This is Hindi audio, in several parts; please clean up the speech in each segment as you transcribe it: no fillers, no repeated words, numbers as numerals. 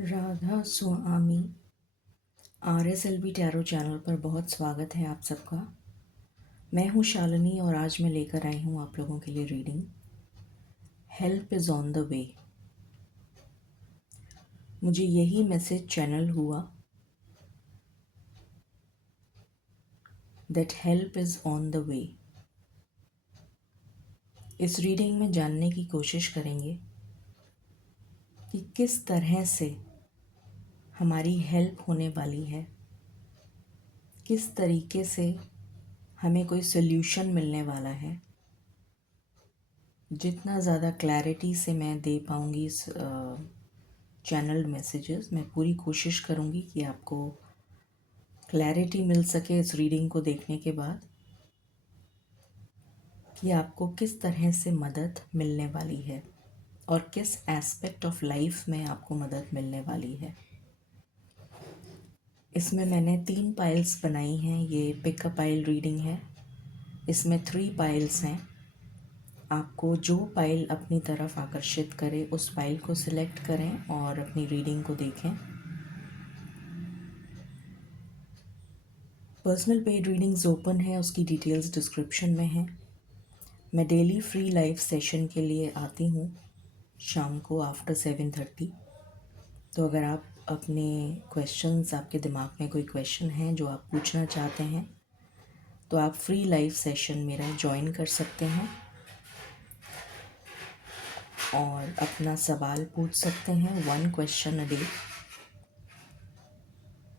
राधा स्वामी RSLB टैरो चैनल पर बहुत स्वागत है आप सबका। मैं हूँ शालिनी और आज मैं लेकर आई हूँ आप लोगों के लिए reading help is on the वे। मुझे यही मैसेज चैनल हुआ that help is on the वे। इस रीडिंग में जानने की कोशिश करेंगे कि किस तरह से हमारी हेल्प होने वाली है, किस तरीके से हमें कोई सोल्यूशन मिलने वाला है। जितना ज़्यादा क्लैरिटी से मैं दे पाऊँगी इस चैनल्ड मैसेजेस, मैं पूरी कोशिश करूँगी कि आपको क्लैरिटी मिल सके इस रीडिंग को देखने के बाद कि आपको किस तरह से मदद मिलने वाली है और किस एस्पेक्ट ऑफ लाइफ में आपको मदद मिलने वाली है। इसमें मैंने 3 पाइल्स बनाई हैं। ये पिकअप पाइल रीडिंग है। इसमें 3 पाइल्स हैं। आपको जो पाइल अपनी तरफ आकर्षित करे उस पाइल को सिलेक्ट करें और अपनी रीडिंग को देखें। पर्सनल पेड रीडिंग्स ओपन है, उसकी डिटेल्स डिस्क्रिप्शन में है। मैं डेली फ्री लाइव सेशन के लिए आती हूँ शाम को आफ्टर 7:30। तो अगर आप अपने क्वेश्चंस, आपके दिमाग में कोई क्वेश्चन है जो आप पूछना चाहते हैं तो आप फ्री लाइव सेशन मेरा ज्वाइन कर सकते हैं और अपना सवाल पूछ सकते हैं 1 क्वेश्चन अ डे।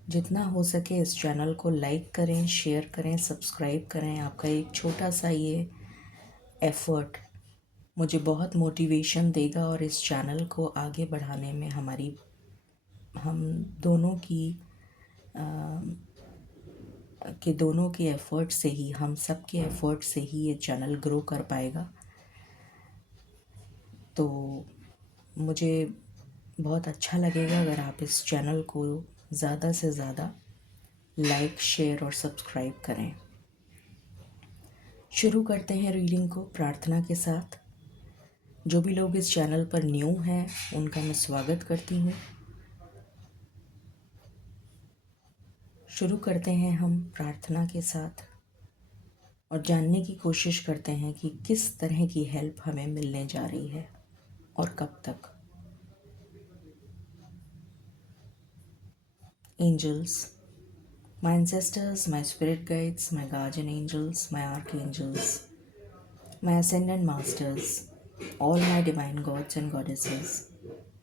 जितना हो सके इस चैनल को लाइक करें, शेयर करें, सब्सक्राइब करें। आपका एक छोटा सा ये एफ़र्ट मुझे बहुत मोटिवेशन देगा और इस चैनल को आगे बढ़ाने में हम दोनों के एफ़र्ट से ही, हम सब के एफ़र्ट से ही ये चैनल ग्रो कर पाएगा। तो मुझे बहुत अच्छा लगेगा अगर आप इस चैनल को ज़्यादा से ज़्यादा लाइक, शेयर और सब्सक्राइब करें। शुरू करते हैं रीडिंग को प्रार्थना के साथ। जो भी लोग इस चैनल पर न्यू हैं उनका मैं स्वागत करती हूँ। शुरू करते हैं हम प्रार्थना के साथ और जानने की कोशिश करते हैं कि किस तरह की हेल्प हमें मिलने जा रही है और कब तक। Angels, my ancestors, my spirit guides, my guardian angels, my archangels, my ascendant masters, all my divine gods and goddesses,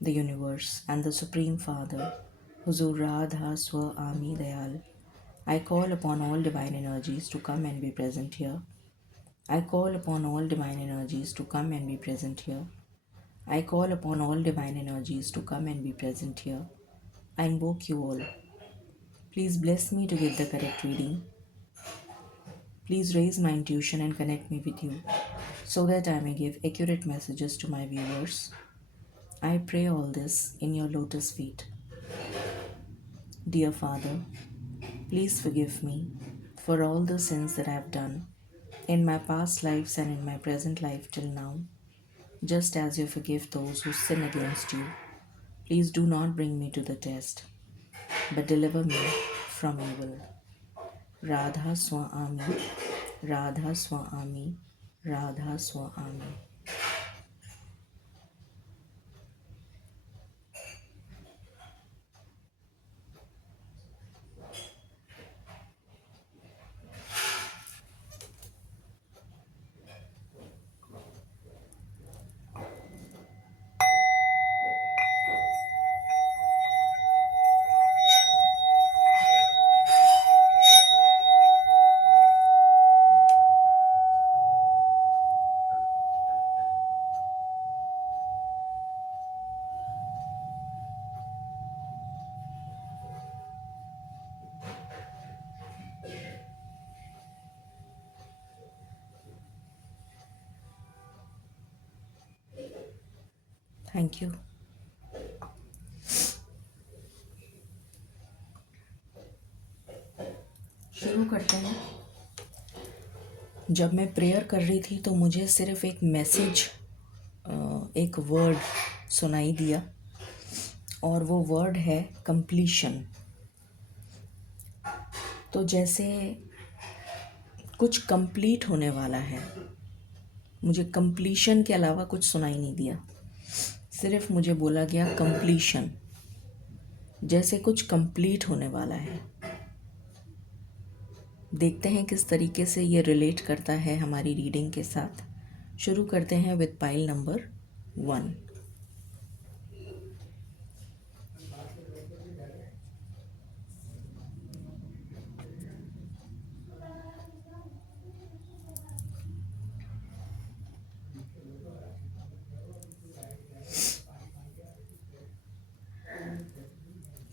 the universe and the Supreme Father, Huzur Radha Swami Dayal, I call upon all divine energies to come and be present here. I call upon all divine energies to come and be present here. I call upon all divine energies to come and be present here. I invoke you all. Please bless me to give the correct reading. Please raise my intuition and connect me with you so that I may give accurate messages to my viewers. I pray all this in your lotus feet. Dear Father, please forgive me for all the sins that I have done in my past lives and in my present life till now, just as you forgive those who sin against you. Please do not bring me to the test, but deliver me from evil. Radha Swami, Radha Swami, Radha Swami. Thank you. शुरू करते हैं। जब मैं प्रेयर कर रही थी तो मुझे सिर्फ एक मैसेज, एक वर्ड सुनाई दिया और वो वर्ड है कंप्लीशन। तो जैसे कुछ कंप्लीट होने वाला है, मुझे कंप्लीशन के अलावा कुछ सुनाई नहीं दिया, सिर्फ मुझे बोला गया कंप्लीशन, जैसे कुछ कंप्लीट होने वाला है। देखते हैं किस तरीके से ये रिलेट करता है हमारी रीडिंग के साथ। शुरू करते हैं विद पाइल नंबर 1।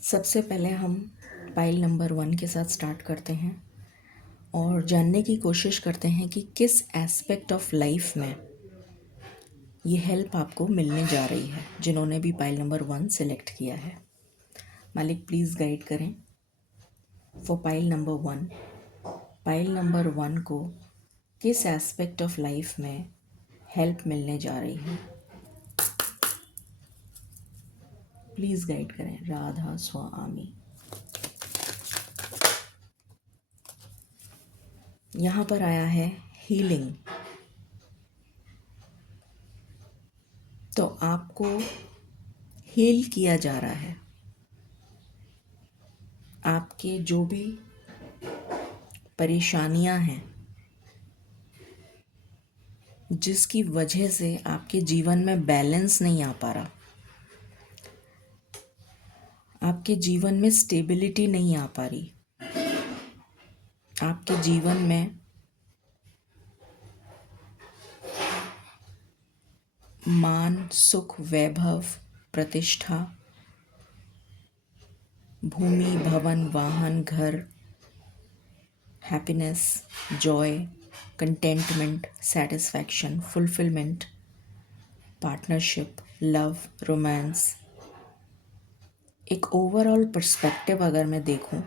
सबसे पहले हम पाइल नंबर 1 के साथ स्टार्ट करते हैं और जानने की कोशिश करते हैं कि किस एस्पेक्ट ऑफ लाइफ में ये हेल्प आपको मिलने जा रही है। जिन्होंने भी पाइल नंबर 1 सेलेक्ट किया है, मालिक प्लीज़ गाइड करें for pile number 1। Pile number 1 को किस एस्पेक्ट ऑफ लाइफ में हेल्प मिलने जा रही है, प्लीज़ गाइड करें। राधा स्वामी। यहाँ पर आया है हीलिंग। तो आपको हील किया जा रहा है। आपके जो भी परेशानियां हैं, जिसकी वजह से आपके जीवन में बैलेंस नहीं आ पा रहा, आपके जीवन में स्टेबिलिटी नहीं आ पा रही, आपके जीवन में मान, सुख, वैभव, प्रतिष्ठा, भूमि, भवन, वाहन, घर, happiness, joy, contentment, satisfaction, fulfilment, partnership, love, romance, एक ओवरऑल पर्सपेक्टिव अगर मैं देखूं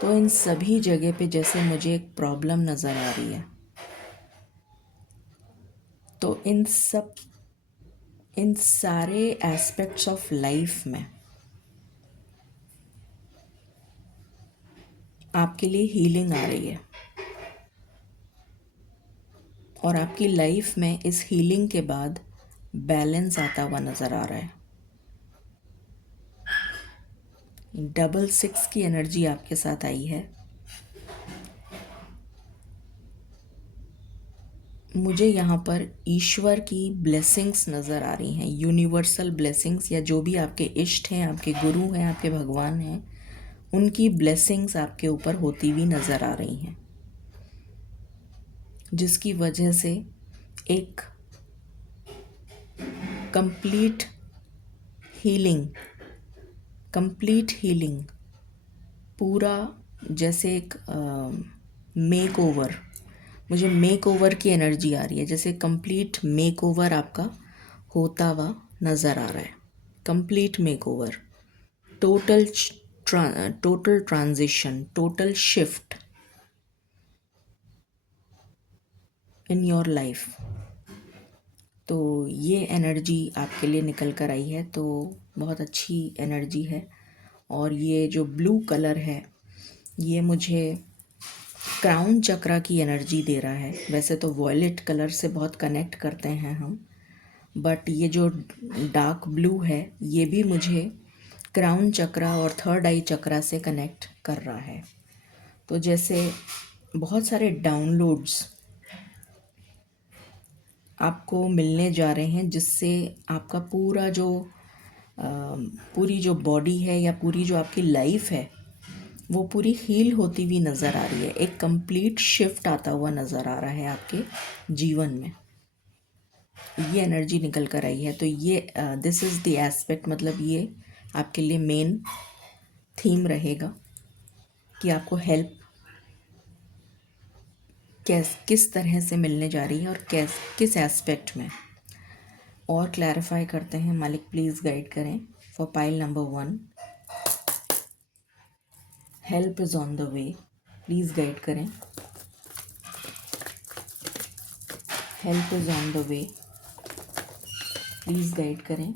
तो इन सभी जगह पे जैसे मुझे एक प्रॉब्लम नज़र आ रही है। तो इन सारे एस्पेक्ट्स ऑफ लाइफ में आपके लिए हीलिंग आ रही है और आपकी लाइफ में इस हीलिंग के बाद बैलेंस आता हुआ नज़र आ रहा है। 6 की एनर्जी आपके साथ आई है। मुझे यहाँ पर ईश्वर की ब्लेसिंग्स नज़र आ रही हैं, यूनिवर्सल ब्लेसिंग्स, या जो भी आपके इष्ट हैं, आपके गुरु हैं, आपके भगवान हैं, उनकी ब्लेसिंग्स आपके ऊपर होती हुई नज़र आ रही हैं, जिसकी वजह से एक कंप्लीट हीलिंग, पूरा जैसे एक मेक ओवर, मुझे मेक ओवर की एनर्जी आ रही है, जैसे कंप्लीट मेक ओवर आपका होता हुआ नज़र आ रहा है। Complete make over, total transition, total shift in your life. तो ये एनर्जी आपके लिए निकल कर आई है, तो बहुत अच्छी एनर्जी है। और ये जो ब्लू कलर है, ये मुझे क्राउन चक्रा की एनर्जी दे रहा है। वैसे तो वॉयलेट कलर से बहुत कनेक्ट करते हैं हम, बट ये जो डार्क ब्लू है, ये भी मुझे क्राउन चक्रा और थर्ड आई चक्रा से कनेक्ट कर रहा है। तो जैसे बहुत सारे डाउनलोड्स आपको मिलने जा रहे हैं, जिससे आपका पूरी जो बॉडी है या पूरी जो आपकी लाइफ है, वो पूरी हील होती हुई नज़र आ रही है। एक कंप्लीट शिफ्ट आता हुआ नज़र आ रहा है आपके जीवन में। ये एनर्जी निकल कर आई है। तो ये दिस इज़ द एस्पेक्ट, मतलब ये आपके लिए मेन थीम रहेगा कि आपको हेल्प किस तरह से मिलने जा रही है और किस एस्पेक्ट में। और क्लैरिफाई करते हैं, मालिक प्लीज़ गाइड करें for pile number 1। Help is on the way, please guide करें। Help is on the way, please guide करें।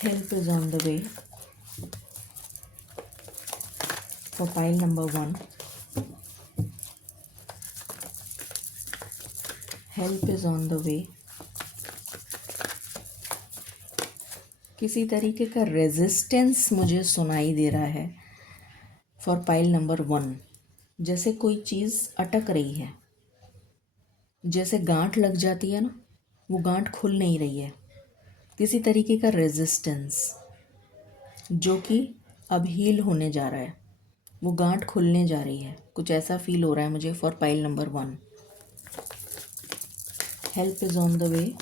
Help is on the way for pile number 1. Help is on the way. किसी तरीके का रेजिस्टेंस मुझे सुनाई दे रहा है फॉर पाइल नंबर 1. जैसे कोई चीज़ अटक रही है, जैसे गांठ लग जाती है ना, वो गांठ खुल नहीं रही है. किसी तरीके का रेजिस्टेंस जो कि अब हील होने जा रहा है, वो गांठ खुलने जा रही है, कुछ ऐसा फील हो रहा है मुझे for pile number 1. Help is on the वे.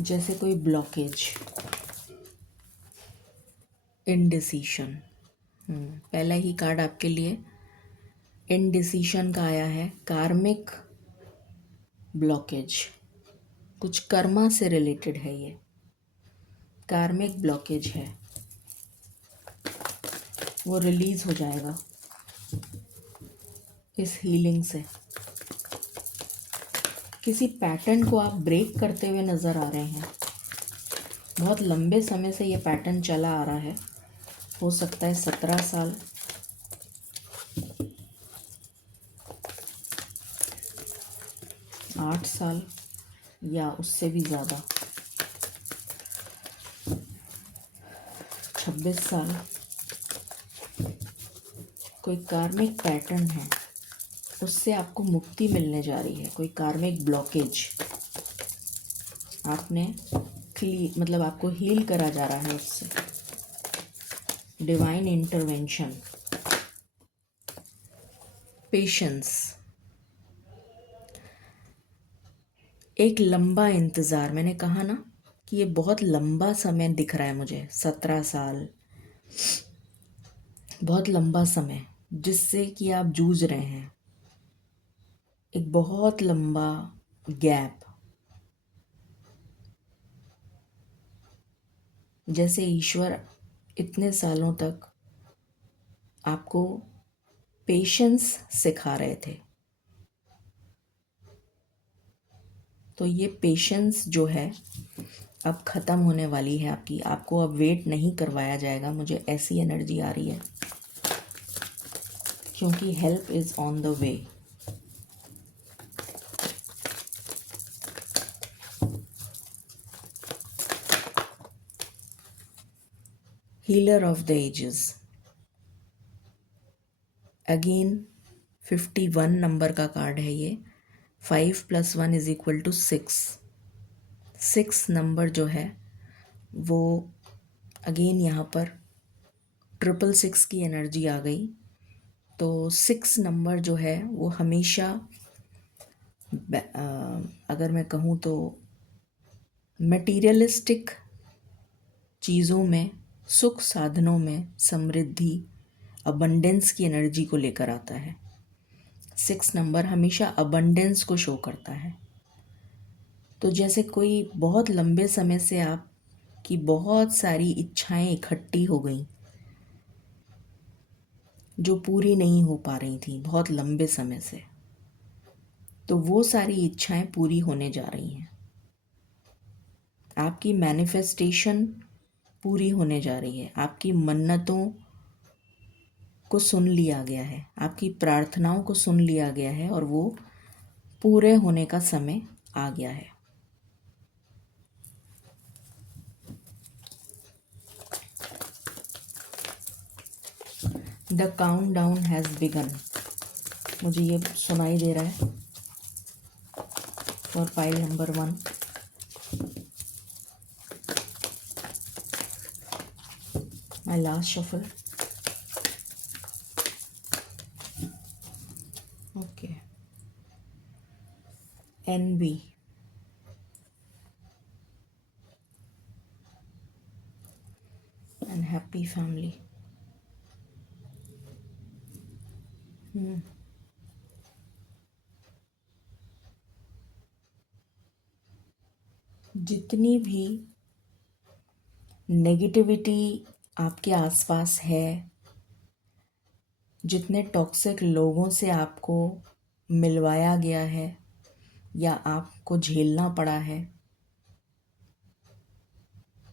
जैसे कोई ब्लॉकेज, इनडिसीशन. पहला ही कार्ड आपके लिए इनडिसीशन का आया है. कार्मिक ब्लॉकेज, कुछ कर्मा से रिलेटेड है, ये कार्मिक ब्लॉकेज है, वो रिलीज हो जाएगा इस हीलिंग से. किसी पैटर्न को आप ब्रेक करते हुए नज़र आ रहे हैं. बहुत लंबे समय से ये पैटर्न चला आ रहा है. हो सकता है 17 साल, 8 साल या उससे भी ज़्यादा, 26 साल. कोई कार्मिक पैटर्न है, उससे आपको मुक्ति मिलने जा रही है. कोई कार्मिक ब्लॉकेज आपने मतलब आपको हील करा जा रहा है उससे. Divine intervention. पेशेंस. एक लंबा इंतज़ार. मैंने कहा ना कि ये बहुत लंबा समय दिख रहा है मुझे. 17 साल, बहुत लंबा समय जिससे कि आप जूझ रहे हैं. एक बहुत लंबा गैप. जैसे ईश्वर इतने सालों तक आपको पेशेंस सिखा रहे थे, तो ये पेशेंस जो है अब ख़त्म होने वाली है आपकी. आपको अब वेट नहीं करवाया जाएगा, मुझे ऐसी एनर्जी आ रही है, क्योंकि help is on the way. Healer of the ages. Again 51 number का कार्ड है ये. 5 + 1 = 6. 6 नंबर जो है वो अगेन यहाँ पर 666 की एनर्जी आ गई. तो 6 नंबर जो है वो हमेशा अगर मैं कहूँ तो मटीरियलिस्टिक चीज़ों में, सुख साधनों में समृद्धि, अबंडेंस की एनर्जी को लेकर आता है. 6 नंबर हमेशा अबंडेंस को शो करता है. तो जैसे कोई बहुत लंबे समय से आपकी बहुत सारी इच्छाएं इकट्ठी हो गई जो पूरी नहीं हो पा रही थी बहुत लंबे समय से, तो वो सारी इच्छाएं पूरी होने जा रही हैं. आपकी मैनिफेस्टेशन पूरी होने जा रही है. आपकी मन्नतों को सुन लिया गया है, आपकी प्रार्थनाओं को सुन लिया गया है और वो पूरे होने का समय आ गया है. The countdown has begun. मुझे ये सुनाई दे रहा है for pile number 1. My last shuffle. Okay. Envy. And happy family. जितनी भी नेगेटिविटी आपके आसपास है, जितने टॉक्सिक लोगों से आपको मिलवाया गया है, या आपको झेलना पड़ा है,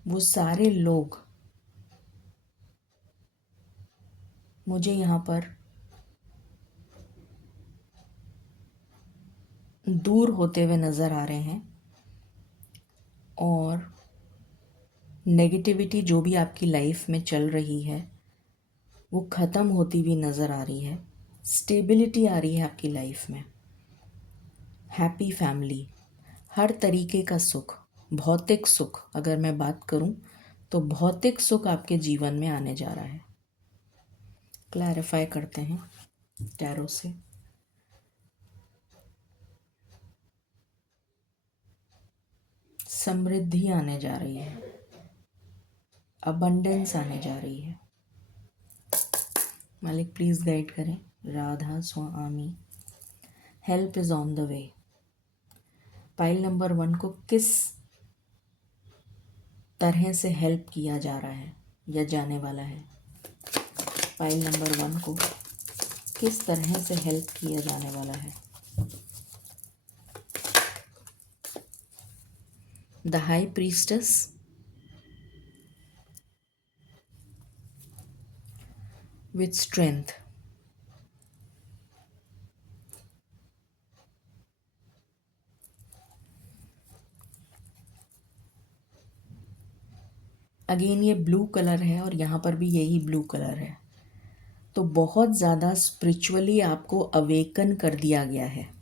वो सारे लोग मुझे यहाँ पर दूर होते हुए नज़र आ रहे हैं और नेगेटिविटी जो भी आपकी लाइफ में चल रही है वो ख़त्म होती हुई नज़र आ रही है। स्टेबिलिटी आ रही है आपकी लाइफ में। हैप्पी फैमिली, हर तरीके का सुख, भौतिक सुख अगर मैं बात करूं तो भौतिक सुख आपके जीवन में आने जा रहा है। क्लैरिफाई करते हैं टैरो से। समृद्धि आने जा रही है, अबंडेंस आने जा रही है। मालिक प्लीज़ गाइड करें। Radha Swami, help is on the way. Pile number 1 को किस तरह से हेल्प किया जा रहा है या जाने वाला है? पाइल नंबर 1 को किस तरह से हेल्प किया जाने वाला है? The high priestess, with strength. Again ये ब्लू कलर है और यहाँ पर भी यही ब्लू कलर है, तो बहुत ज़्यादा स्पिरिचुअली आपको अवेकन कर दिया गया है।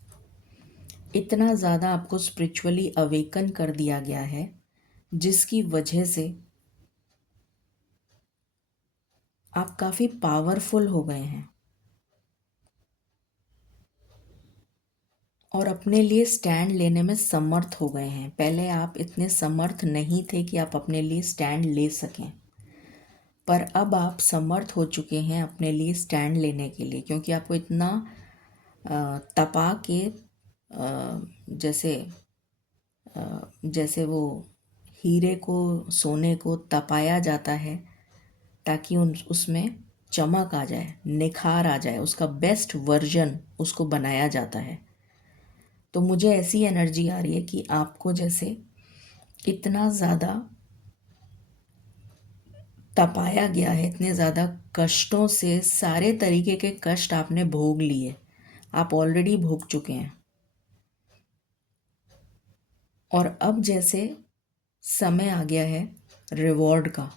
इतना ज़्यादा आपको स्पिरिचुअली अवेकन कर दिया गया है जिसकी वजह से आप काफ़ी पावरफुल हो गए हैं और अपने लिए स्टैंड लेने में समर्थ हो गए हैं। पहले आप इतने समर्थ नहीं थे कि आप अपने लिए स्टैंड ले सकें, पर अब आप समर्थ हो चुके हैं अपने लिए स्टैंड लेने के लिए, क्योंकि आपको इतना तपा के जैसे जैसे वो हीरे को, सोने को तपाया जाता है ताकि उसमें चमक आ जाए, निखार आ जाए, उसका बेस्ट वर्जन उसको बनाया जाता है। तो मुझे ऐसी एनर्जी आ रही है कि आपको जैसे इतना ज़्यादा तपाया गया है, इतने ज़्यादा कष्टों से, सारे तरीके के कष्ट आपने भोग लिए, आप ऑलरेडी भोग चुके हैं। और अब जैसे समय आ गया है रिवॉर्ड का,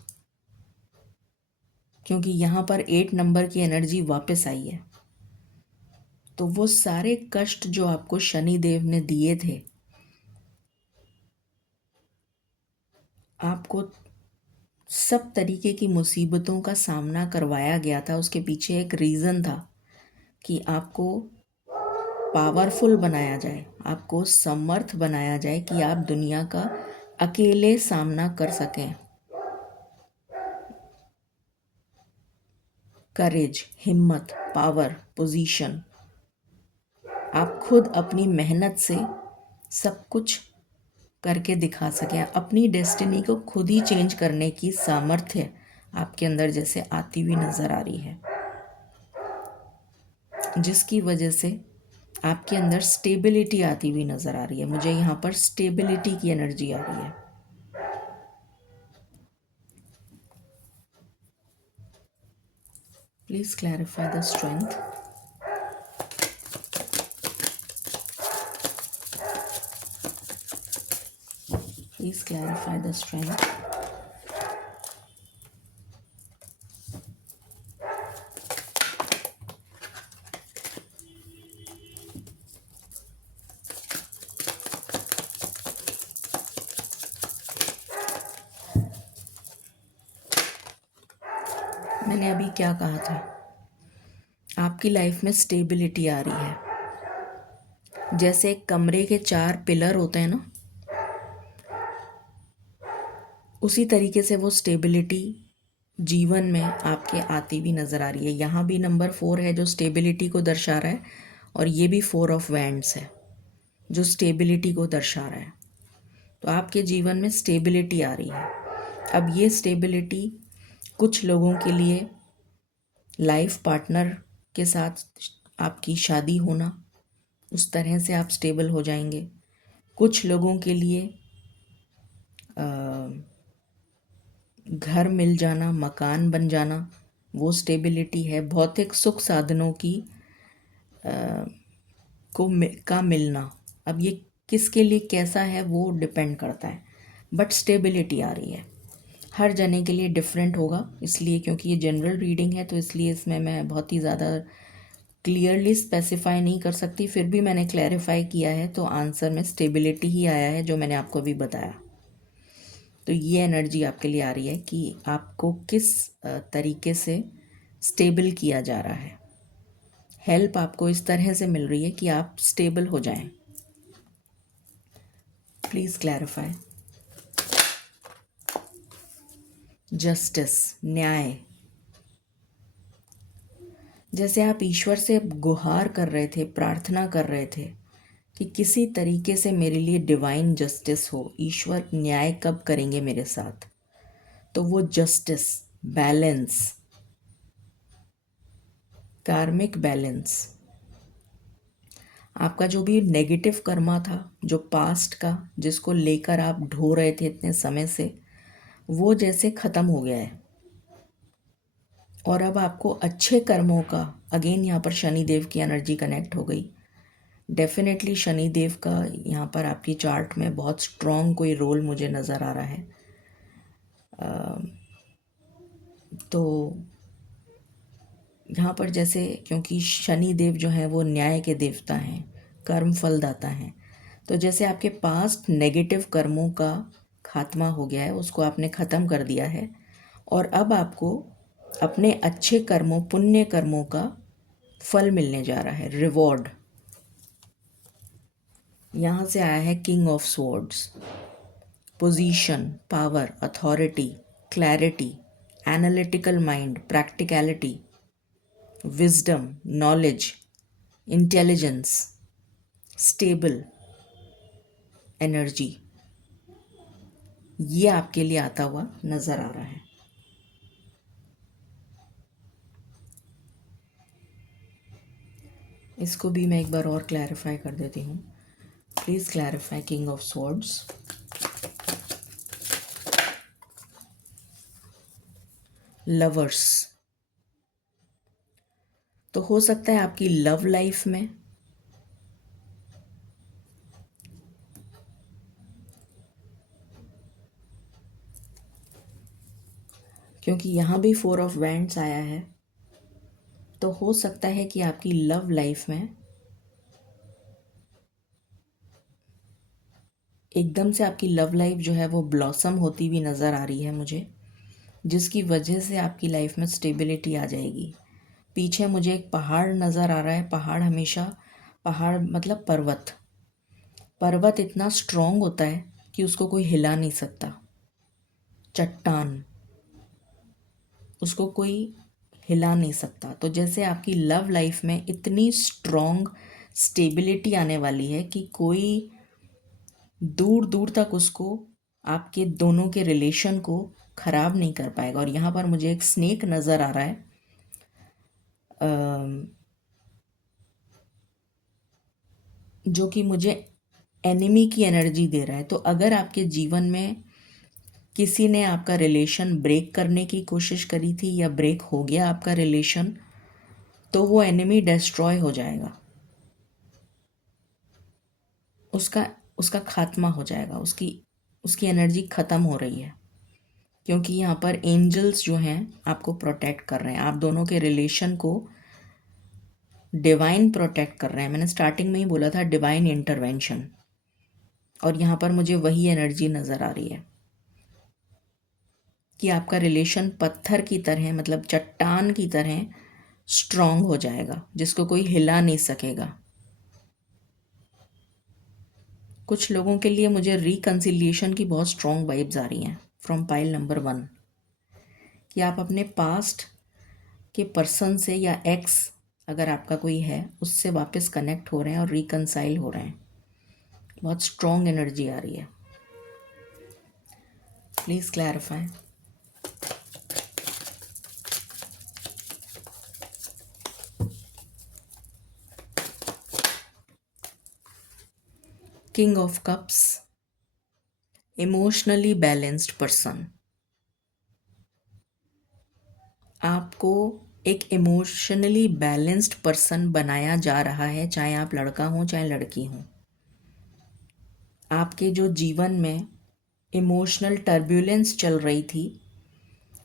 क्योंकि यहाँ पर 8 नंबर की एनर्जी वापस आई है। तो वो सारे कष्ट जो आपको शनि देव ने दिए थे, आपको सब तरीके की मुसीबतों का सामना करवाया गया था, उसके पीछे एक रीज़न था कि आपको पावरफुल बनाया जाए, आपको समर्थ बनाया जाए कि आप दुनिया का अकेले सामना कर सकें। करेज, हिम्मत, पावर, पोजीशन, आप खुद अपनी मेहनत से सब कुछ करके दिखा सकें, अपनी डेस्टिनी को खुद ही चेंज करने की सामर्थ्य आपके अंदर जैसे आती हुई नज़र आ रही है, जिसकी वजह से आपके अंदर स्टेबिलिटी आती हुई नज़र आ रही है। मुझे यहाँ पर स्टेबिलिटी की एनर्जी आ रही है। Please clarify the strength. Please clarify the strength. मैंने अभी क्या कहा था? आपकी लाइफ में स्टेबिलिटी आ रही है। जैसे एक कमरे के 4 पिलर होते हैं ना, उसी तरीके से वो स्टेबिलिटी जीवन में आपके आती भी नज़र आ रही है। यहाँ भी नंबर 4 है जो स्टेबिलिटी को दर्शा रहा है, और ये भी 4 ऑफ वैंड्स है जो स्टेबिलिटी को दर्शा रहा है। तो आपके जीवन में स्टेबिलिटी आ रही है। अब ये स्टेबिलिटी कुछ लोगों के लिए लाइफ पार्टनर के साथ आपकी शादी होना, उस तरह से आप स्टेबल हो जाएंगे। कुछ लोगों के लिए घर मिल जाना, मकान बन जाना, वो स्टेबिलिटी है। भौतिक सुख साधनों की का मिलना, अब ये किसके लिए कैसा है वो डिपेंड करता है, बट स्टेबिलिटी आ रही है। हर जने के लिए डिफरेंट होगा, इसलिए क्योंकि ये जनरल रीडिंग है तो इसलिए इसमें मैं बहुत ही ज़्यादा क्लियरली स्पेसिफाई नहीं कर सकती। फिर भी मैंने क्लैरिफाई किया है तो आंसर में स्टेबिलिटी ही आया है, जो मैंने आपको अभी बताया। तो ये एनर्जी आपके लिए आ रही है कि आपको किस तरीके से स्टेबल किया जा रहा है। हेल्प आपको इस तरह से मिल रही है कि आप स्टेबल हो जाएं। Please clarify. जस्टिस, न्याय। जैसे आप ईश्वर से गुहार कर रहे थे, प्रार्थना कर रहे थे कि किसी तरीके से मेरे लिए डिवाइन जस्टिस हो, ईश्वर न्याय कब करेंगे मेरे साथ। तो वो जस्टिस, बैलेंस, कार्मिक बैलेंस, आपका जो भी नेगेटिव कर्मा था, जो पास्ट का, जिसको लेकर आप ढो रहे थे इतने समय से, वो जैसे ख़त्म हो गया है। और अब आपको अच्छे कर्मों का, अगेन यहाँ पर शनिदेव की एनर्जी कनेक्ट हो गई। डेफिनेटली शनिदेव का यहाँ पर आपकी चार्ट में बहुत स्ट्रॉन्ग कोई रोल मुझे नज़र आ रहा है। तो यहाँ पर जैसे, क्योंकि शनि देव जो हैं वो न्याय के देवता हैं, कर्म फलदाता हैं, तो जैसे आपके पास्ट नेगेटिव कर्मों का खात्मा हो गया है, उसको आपने ख़त्म कर दिया है, और अब आपको अपने अच्छे कर्मों, पुण्य कर्मों का फल मिलने जा रहा है, रिवॉर्ड। यहाँ से आया है king of swords, position, power, authority, clarity, analytical mind, practicality, wisdom, knowledge, intelligence, stable energy, ये आपके लिए आता हुआ नज़र आ रहा है। इसको भी मैं एक बार और क्लैरिफाई कर देती हूँ। Please clarify king of swords. Lovers, तो हो सकता है आपकी लव लाइफ में क्योंकि यहाँ भी 4 ऑफ वैंड्स आया है, तो हो सकता है कि आपकी लव लाइफ में एकदम से आपकी लव लाइफ जो है वो ब्लॉसम होती हुई नज़र आ रही है मुझे, जिसकी वजह से आपकी लाइफ में स्टेबिलिटी आ जाएगी। पीछे मुझे एक पहाड़ नज़र आ रहा है। पहाड़ हमेशा, पहाड़ मतलब पर्वत, पर्वत इतना स्ट्रॉन्ग होता है कि उसको कोई हिला नहीं सकता। चट्टान, उसको कोई हिला नहीं सकता। तो जैसे आपकी लव लाइफ में इतनी स्ट्रॉन्ग स्टेबिलिटी आने वाली है कि कोई दूर दूर तक उसको, आपके दोनों के रिलेशन को ख़राब नहीं कर पाएगा। और यहाँ पर मुझे एक स्नेक नज़र आ रहा है, जो कि मुझे एनिमी की एनर्जी दे रहा है। तो अगर आपके जीवन में किसी ने आपका रिलेशन ब्रेक करने की कोशिश करी थी या ब्रेक हो गया आपका रिलेशन, तो वो एनिमी डिस्ट्रॉय हो जाएगा, उसका उसका खात्मा हो जाएगा, उसकी उसकी एनर्जी ख़त्म हो रही है। क्योंकि यहाँ पर एंजल्स जो हैं आपको प्रोटेक्ट कर रहे हैं, आप दोनों के रिलेशन को डिवाइन प्रोटेक्ट कर रहे हैं। मैंने स्टार्टिंग में ही बोला था डिवाइन इंटरवेंशन, और यहाँ पर मुझे वही एनर्जी नज़र आ रही है कि आपका रिलेशन पत्थर की तरह, मतलब चट्टान की तरह स्ट्रॉन्ग हो जाएगा, जिसको कोई हिला नहीं सकेगा। कुछ लोगों के लिए मुझे रिकन्सिलिएशन की बहुत स्ट्रॉन्ग वाइब्स आ रही हैं फ्रॉम पाइल नंबर 1, कि आप अपने पास्ट के पर्सन से या एक्स, अगर आपका कोई है, उससे वापस कनेक्ट हो रहे हैं और रिकन्साइल हो रहे हैं। बहुत स्ट्रॉन्ग एनर्जी आ रही है। Please clarify. King of cups, emotionally balanced person. आपको एक इमोशनली बैलेंस्ड पर्सन बनाया जा रहा है, चाहे आप लड़का हो चाहे लड़की हो। आपके जो जीवन में इमोशनल टर्ब्यूलेंस चल रही थी,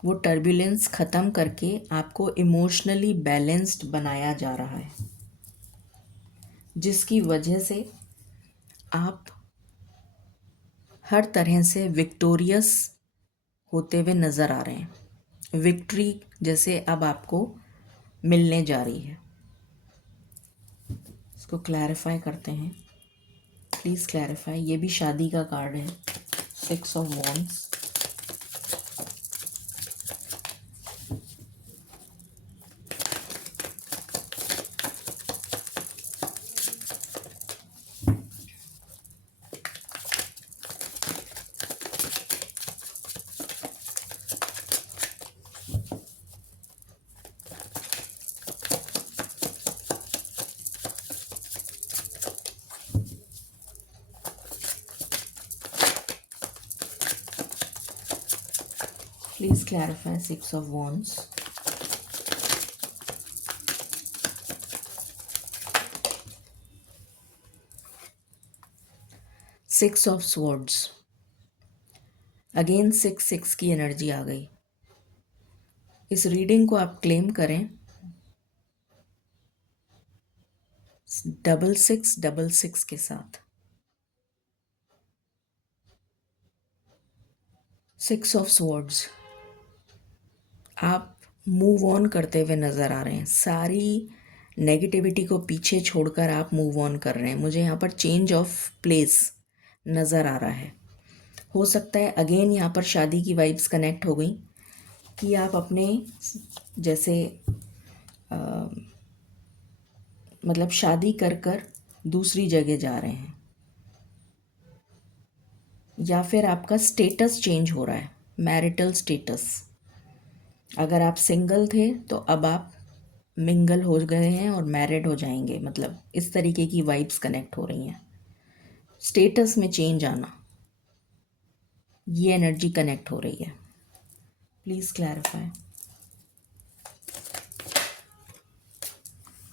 वो टर्ब्यूलेंस ख़त्म करके आपको इमोशनली बैलेंस्ड बनाया जा रहा है, जिसकी वजह से आप हर तरह से विक्टोरियस होते हुए नज़र आ रहे हैं। विक्ट्री जैसे अब आपको मिलने जा रही है। इसको क्लैरिफाई करते हैं, प्लीज़ क्लैरिफाई। ये भी शादी का कार्ड है, 6 of wands. Please clarify 6 of Wands. Six of Swords. Again 6 की एनर्जी आ गई। इस रीडिंग को आप क्लेम करें 6666 के साथ। 6 ऑफ स्वॉर्ड्स। आप मूव ऑन करते हुए नज़र आ रहे हैं। सारी नेगेटिविटी को पीछे छोड़कर आप मूव ऑन कर रहे हैं। मुझे यहाँ पर चेंज ऑफ प्लेस नज़र आ रहा है। हो सकता है अगेन यहाँ पर शादी की वाइब्स कनेक्ट हो गई कि आप अपने जैसे मतलब शादी कर कर दूसरी जगह जा रहे हैं, या फिर आपका स्टेटस चेंज हो रहा है, मैरिटल स्टेटस। अगर आप सिंगल थे तो अब आप मिंगल हो गए हैं और मैरिड हो जाएंगे, मतलब इस तरीके की वाइब्स कनेक्ट हो रही हैं। स्टेटस में चेंज आना, ये एनर्जी कनेक्ट हो रही है। Please clarify.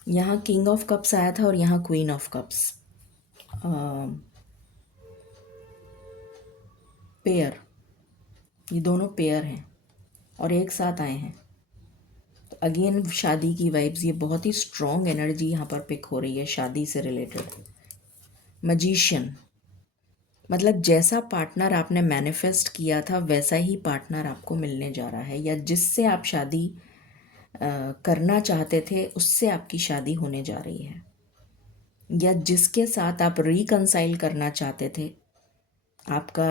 यहाँ किंग ऑफ कप्स आया था और यहाँ क्वीन ऑफ कप्स। पेयर, ये दोनों पेयर हैं और एक साथ आए हैं। तो अगेन शादी की वाइब्स, ये बहुत ही स्ट्रॉन्ग एनर्जी यहाँ पर पिक हो रही है शादी से रिलेटेड। मजीशियन, मतलब जैसा पार्टनर आपने मैनिफेस्ट किया था वैसा ही पार्टनर आपको मिलने जा रहा है, या जिससे आप शादी करना चाहते थे उससे आपकी शादी होने जा रही है, या जिसके साथ आप रिकंसाइल करना चाहते थे, आपका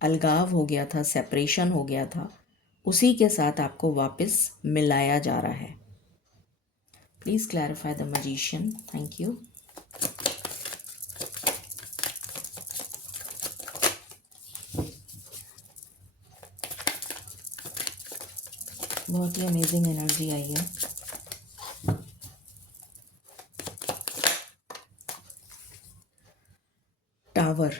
अलगाव हो गया था, सेपरेशन हो गया था, उसी के साथ आपको वापस मिलाया जा रहा है। Please clarify the magician. Thank you. बहुत ही अमेजिंग एनर्जी आई है। Tower,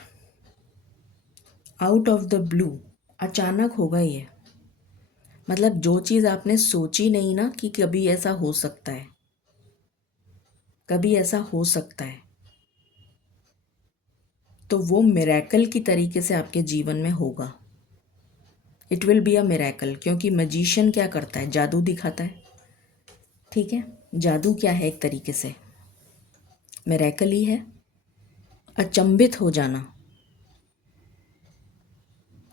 out of the blue, अचानक होगा ये। मतलब जो चीज़ आपने सोची नहीं ना कि कभी ऐसा हो सकता है, कभी ऐसा हो सकता है, तो वो मिरेकल की तरीके से आपके जीवन में होगा। It will be a miracle, क्योंकि मजीशियन क्या करता है, जादू दिखाता है। ठीक है, जादू क्या है, एक तरीके से मिरेकल ही है, अचंभित हो जाना।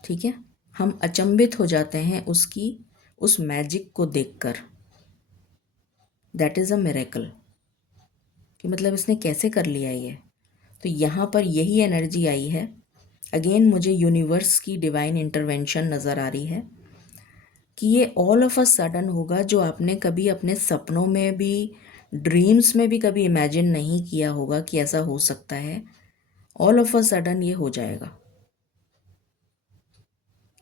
ठीक है, हम अचंभित हो जाते हैं उस मैजिक को देखकर। दैट इज़ अ मिरेकल, कि मतलब इसने कैसे कर लिया ये। तो यहाँ पर यही एनर्जी आई है। अगेन मुझे यूनिवर्स की डिवाइन इंटरवेंशन नज़र आ रही है कि ये ऑल ऑफ अ सडन होगा, जो आपने कभी अपने सपनों में भी, ड्रीम्स में भी कभी इमेजिन नहीं किया होगा कि ऐसा हो सकता है। ऑल ऑफ अ सडन ये हो जाएगा,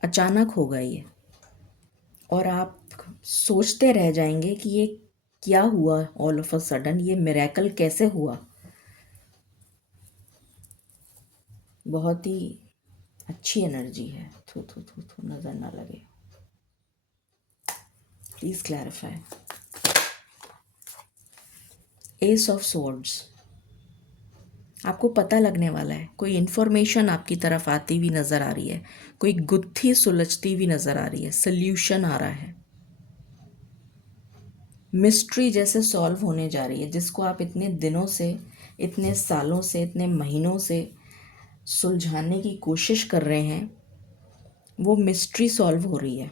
अचानक होगा ये, और आप सोचते रह जाएंगे कि ये क्या हुआ, ऑल ऑफ अ सडन ये मिरेकल कैसे हुआ। बहुत ही अच्छी एनर्जी है। थू थू थू थू, नज़र ना लगे। Please clarify. S of swords, आपको पता लगने वाला है, कोई इन्फॉर्मेशन आपकी तरफ आती हुई नज़र आ रही है, कोई गुत्थी सुलझती हुई नज़र आ रही है, सल्यूशन आ रहा है, मिस्ट्री जैसे सॉल्व होने जा रही है, जिसको आप इतने दिनों से, इतने सालों से, इतने महीनों से सुलझाने की कोशिश कर रहे हैं, वो मिस्ट्री सॉल्व हो रही है।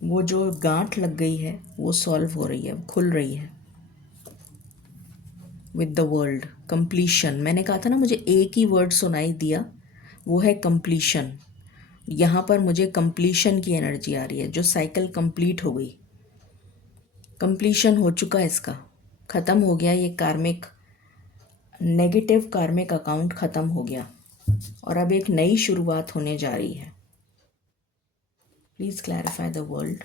वो जो गांठ लग गई है वो सॉल्व हो रही है, खुल रही है। With the world, completion. मैंने कहा था ना, मुझे एक ही वर्ड सुनाई दिया, वो है कंप्लीशन। यहाँ पर मुझे कंप्लीशन की एनर्जी आ रही है, जो साइकिल कंप्लीट हो गई, कंप्लीशन हो चुका है, इसका ख़त्म हो गया। ये कार्मिक, नेगेटिव कार्मिक अकाउंट ख़त्म हो गया और अब एक नई शुरुआत होने जा रही है। Please clarify the world.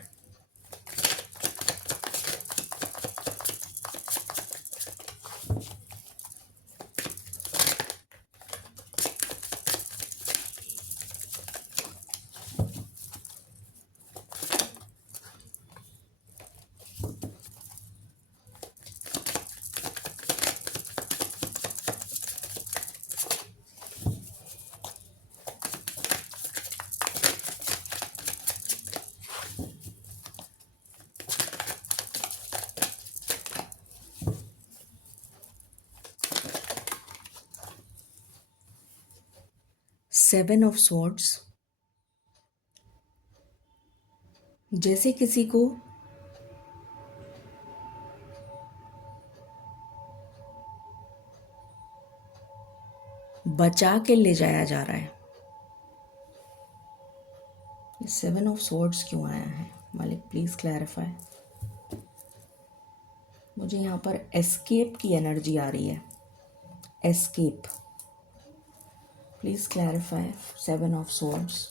Seven of swords, जैसे किसी को बचा के ले जाया जा रहा है। ये सेवन ऑफ स्वॉर्ड्स क्यों आया है मालिक, प्लीज़ क्लैरिफाई। मुझे यहाँ पर एस्केप की एनर्जी आ रही है, escape. Please clarify seven of swords.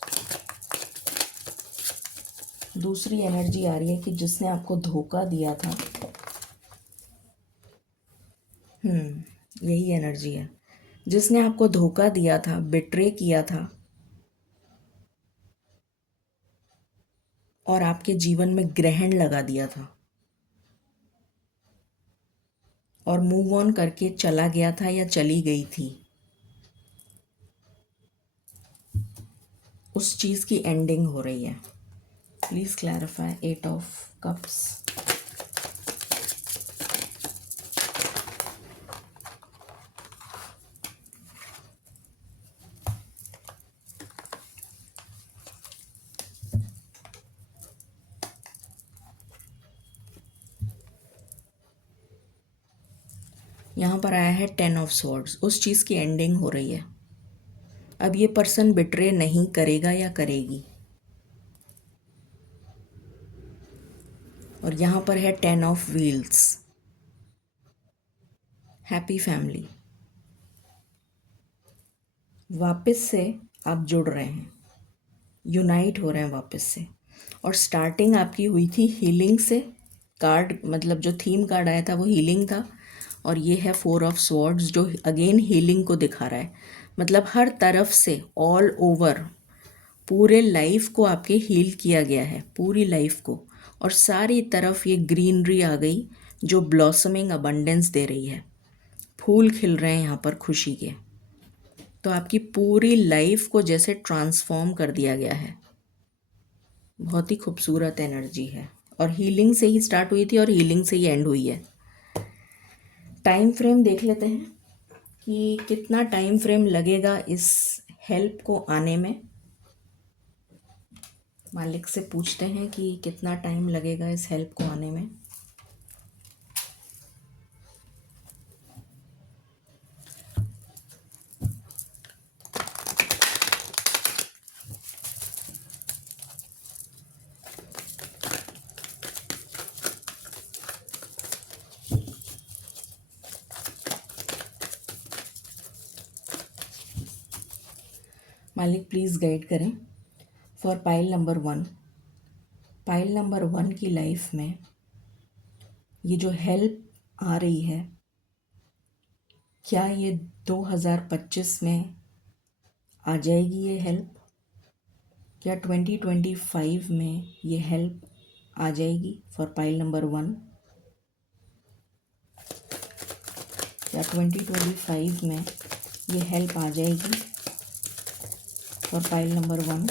दूसरी एनर्जी आ रही है कि जिसने आपको धोखा दिया था, यही एनर्जी है, जिसने आपको धोखा दिया था, बिट्रे किया था और आपके जीवन में ग्रहण लगा दिया था और मूव ऑन करके चला गया था या चली गई थी, उस चीज़ की एंडिंग हो रही है। Please clarify eight of cups. यहाँ पर आया है टेन ऑफ स्वॉर्ड्स, उस चीज़ की एंडिंग हो रही है। अब ये पर्सन बिट्रे नहीं करेगा या करेगी। और यहाँ पर है ten of wheels, happy family. वापस से आप जुड़ रहे हैं, यूनाइट हो रहे हैं वापस से। और स्टार्टिंग आपकी हुई थी हीलिंग से। कार्ड मतलब जो थीम कार्ड आया था वो हीलिंग था, और ये है फोर ऑफ स्वॉर्ड्स जो अगेन हीलिंग को दिखा रहा है। मतलब हर तरफ से, ऑल ओवर, पूरे लाइफ को आपके हील किया गया है, पूरी लाइफ को। और सारी तरफ ये ग्रीनरी आ गई जो ब्लॉसमिंग अबंडेंस दे रही है, फूल खिल रहे हैं यहाँ पर खुशी के। तो आपकी पूरी लाइफ को जैसे ट्रांसफॉर्म कर दिया गया है। बहुत ही खूबसूरत एनर्जी है, और हीलिंग से ही स्टार्ट हुई थी और हीलिंग से ही एंड हुई है। टाइम फ्रेम देख लेते हैं कि कितना टाइम फ्रेम लगेगा इस हेल्प को आने में। मालिक से पूछते हैं कि कितना टाइम लगेगा इस हेल्प को आने में। मालिक प्लीज़ गाइड करें for pile number 1। Pile number 1 की लाइफ में ये जो हेल्प आ रही है, क्या ये 2025 में आ जाएगी ये हेल्प? क्या 2025 में ये हेल्प आ जाएगी फॉर पाइल नंबर 1? क्या 2025 में ये हेल्प आ जाएगी for pile number 1?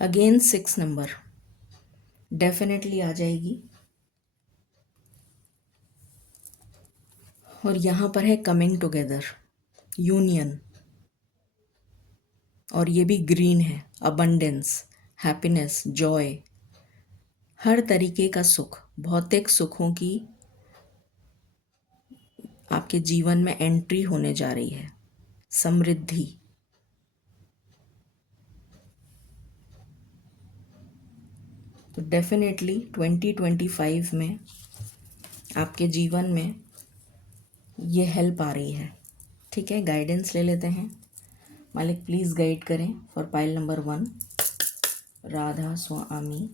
Again 6 number, definitely आ जाएगी। और यहाँ पर है कमिंग टुगेदर, यूनियन, और ये भी ग्रीन है, अबंडेंस, हैप्पीनेस, जॉय, हर तरीके का सुख, भौतिक सुखों की आपके जीवन में एंट्री होने जा रही है, समृद्धि। तो डेफिनेटली 2025 में आपके जीवन में ये हेल्प आ रही है। ठीक है, गाइडेंस ले लेते हैं। मालिक प्लीज़ गाइड करें for pile number 1, Radha Swami.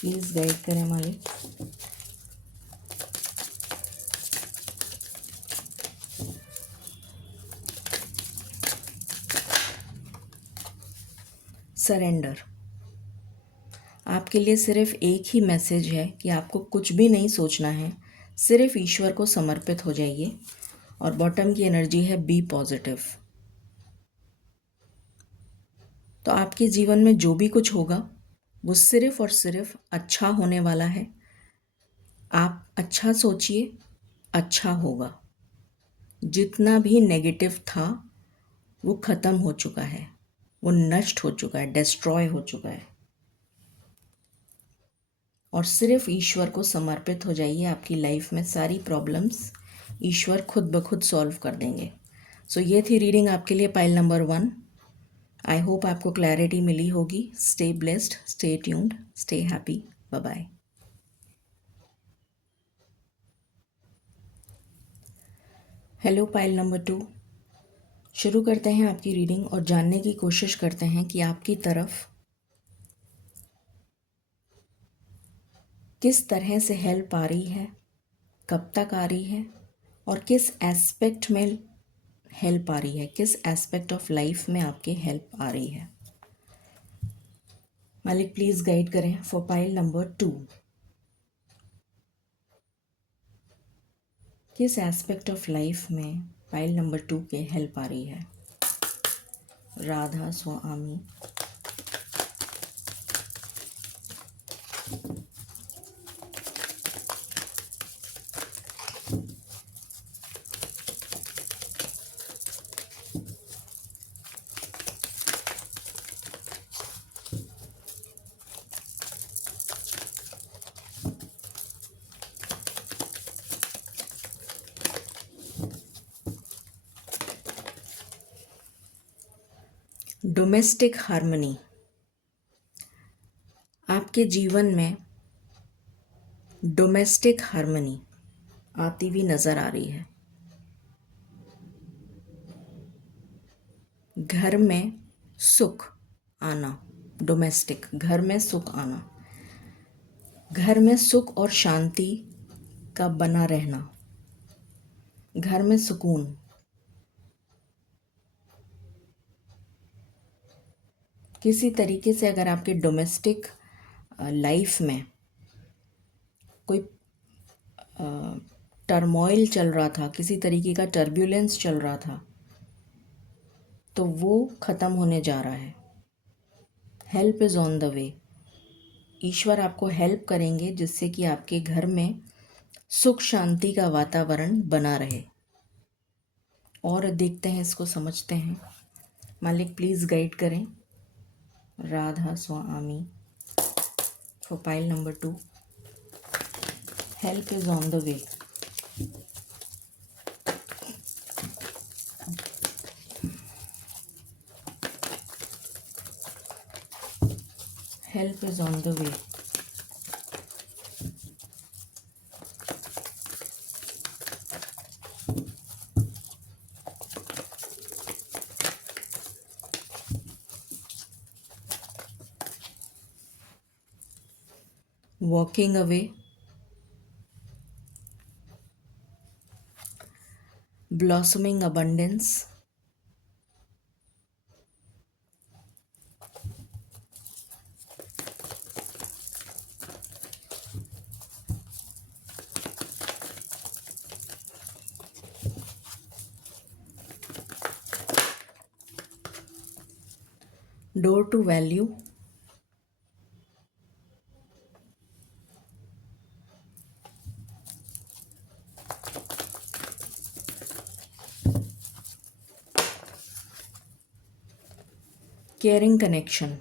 Please guide करें मालिक। सरेंडर, आपके लिए सिर्फ एक ही मैसेज है कि आपको कुछ भी नहीं सोचना है, सिर्फ ईश्वर को समर्पित हो जाइए। और बॉटम की एनर्जी है बी पॉजिटिव। तो आपके जीवन में जो भी कुछ होगा वो सिर्फ और सिर्फ अच्छा होने वाला है। आप अच्छा सोचिए, अच्छा होगा। जितना भी नेगेटिव था वो ख़त्म हो चुका है, वो नष्ट हो चुका है, डिस्ट्रॉय हो चुका है। और सिर्फ ईश्वर को समर्पित हो जाइए, आपकी लाइफ में सारी प्रॉब्लम्स ईश्वर खुद ब खुद सॉल्व कर देंगे। सो ये थी रीडिंग आपके लिए पाइल नंबर 1। आई होप आपको क्लैरिटी मिली होगी। Stay blessed, stay tuned, stay happy. Bye bye. Hello pile number 2, शुरू करते हैं आपकी रीडिंग और जानने की कोशिश करते हैं कि आपकी तरफ किस तरह से हेल्प आ रही है, कब तक आ रही है, और किस एस्पेक्ट में हेल्प आ रही है, किस एस्पेक्ट ऑफ लाइफ में आपके हेल्प आ रही है। मालिक प्लीज़ गाइड करें फॉर पाइल नंबर 2। किस एस्पेक्ट ऑफ लाइफ में पाइल नंबर 2 के हेल्प आ रही है। राधा स्वामी। डोमेस्टिक हार्मनी, आपके जीवन में डोमेस्टिक हार्मनी आती हुई नज़र आ रही है। घर में सुख आना, डोमेस्टिक, घर में सुख आना, घर में सुख और शांति का बना रहना, घर में सुकून। किसी तरीके से अगर आपके डोमेस्टिक लाइफ में कोई टर्मोइल चल रहा था, किसी तरीके का टर्ब्यूलेंस चल रहा था, तो वो ख़त्म होने जा रहा है। Help is on the way. ईश्वर आपको हेल्प करेंगे जिससे कि आपके घर में सुख शांति का वातावरण बना रहे। और देखते हैं, इसको समझते हैं। मालिक प्लीज़ गाइड करें। Radha Swami for pile number 2। Help is on the way. Help is on the way. Walking away, blossoming abundance, door to value, caring connection,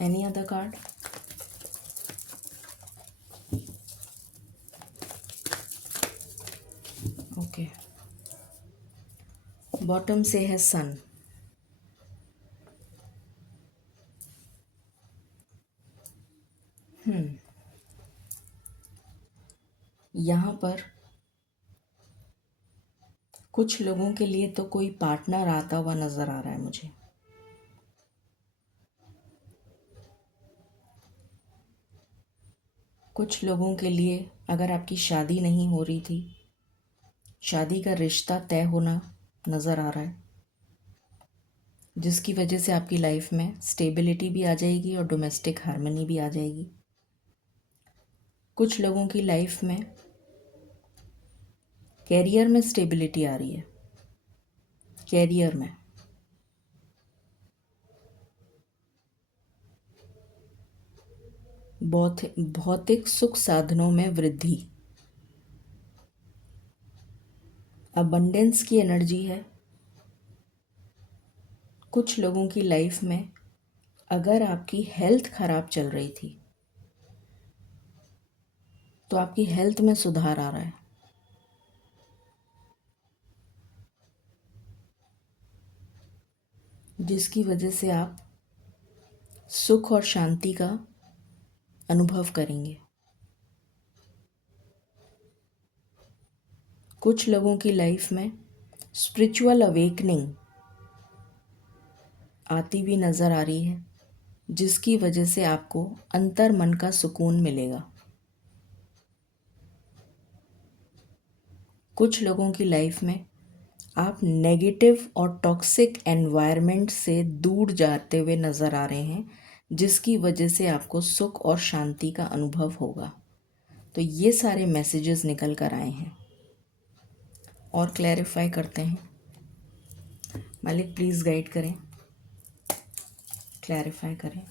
any other card? Okay, bottom से है सन। यहाँ पर कुछ लोगों के लिए तो कोई पार्टनर आता हुआ नज़र आ रहा है मुझे। कुछ लोगों के लिए अगर आपकी शादी नहीं हो रही थी, शादी का रिश्ता तय होना नज़र आ रहा है, जिसकी वजह से आपकी लाइफ में स्टेबिलिटी भी आ जाएगी और डोमेस्टिक हार्मनी भी आ जाएगी। कुछ लोगों की लाइफ में कैरियर में स्टेबिलिटी आ रही है। कैरियर में भौतिक सुख साधनों में वृद्धि, अबंडेंस की एनर्जी है। कुछ लोगों की लाइफ में अगर आपकी हेल्थ खराब चल रही थी तो आपकी हेल्थ में सुधार आ रहा है। जिसकी वजह से आप सुख और शांति का अनुभव करेंगे। कुछ लोगों की लाइफ में स्पिरिचुअल अवेकनिंग आती भी नज़र आ रही है, जिसकी वजह से आपको अंतर मन का सुकून मिलेगा। कुछ लोगों की लाइफ में आप नेगेटिव और टॉक्सिक एनवायरनमेंट से दूर जाते हुए नज़र आ रहे हैं, जिसकी वजह से आपको सुख और शांति का अनुभव होगा। तो ये सारे मैसेजेस निकल कर आए हैं। और क्लैरिफाई करते हैं। मालिक प्लीज़ गाइड करें, क्लैरिफाई करें।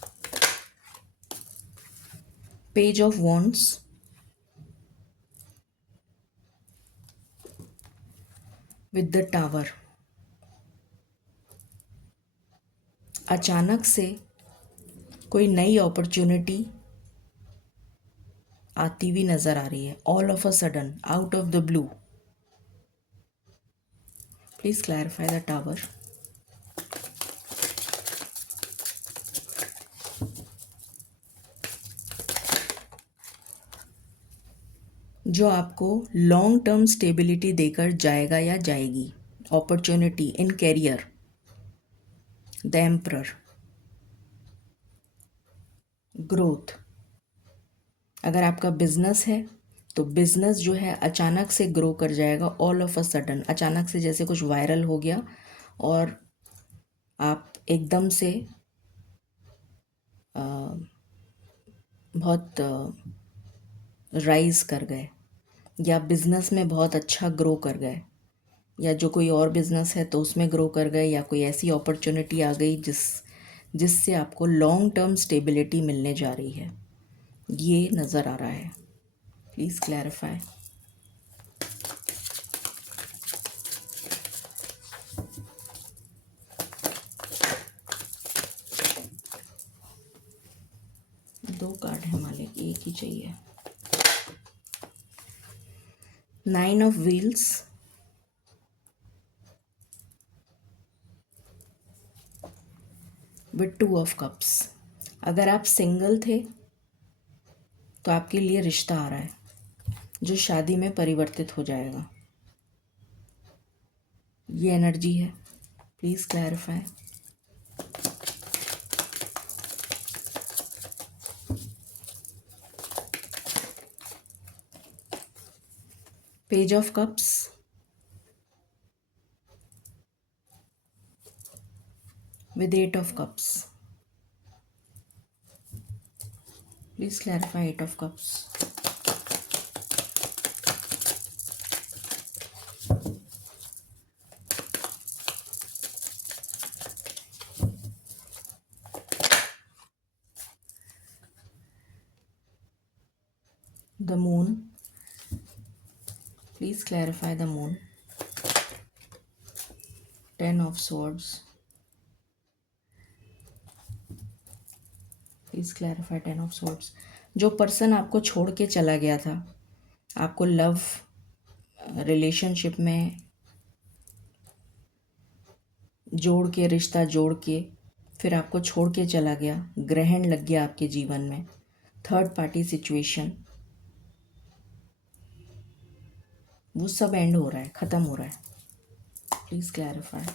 Page of wands, with the tower. अचानक से कोई नई अपॉर्चुनिटी आती हुई नज़र आ रही है, all of a sudden, out of the blue. Please clarify the tower. जो आपको लॉन्ग टर्म स्टेबिलिटी देकर जाएगा या जाएगी। Opportunity in career, the emperor. Growth, अगर आपका बिजनेस है तो बिजनेस जो है अचानक से ग्रो कर जाएगा, ऑल ऑफ अ सडन, अचानक से जैसे कुछ वायरल हो गया और आप एकदम से बहुत राइज कर गए, या बिजनेस में बहुत अच्छा ग्रो कर गए, या जो कोई और बिजनेस है तो उसमें ग्रो कर गए, या कोई ऐसी अपॉर्चुनिटी आ गई जिससे आपको लॉन्ग टर्म स्टेबिलिटी मिलने जा रही है, ये नज़र आ रहा है। Please clarify. दो कार्ड है मालिक, एक ही चाहिए। 9 of wheels, with 2 of cups. अगर आप सिंगल थे तो आपके लिए रिश्ता आ रहा है जो शादी में परिवर्तित हो जाएगा, ये एनर्जी है। Please clarify. Page of cups, with 8 of cups. Please clarify 8 of cups. The moon. Please clarify the moon. 10 of swords. Please clarify 10 of swords। जो पर्सन आपको छोड़ के चला गया था, आपको लव रिलेशनशिप में जोड़ के, रिश्ता जोड़ के, फिर आपको छोड़ के चला गया, ग्रहण लग गया आपके जीवन में, थर्ड पार्टी सिचुएशन, वो सब एंड हो रहा है, ख़त्म हो रहा है। Please clarify.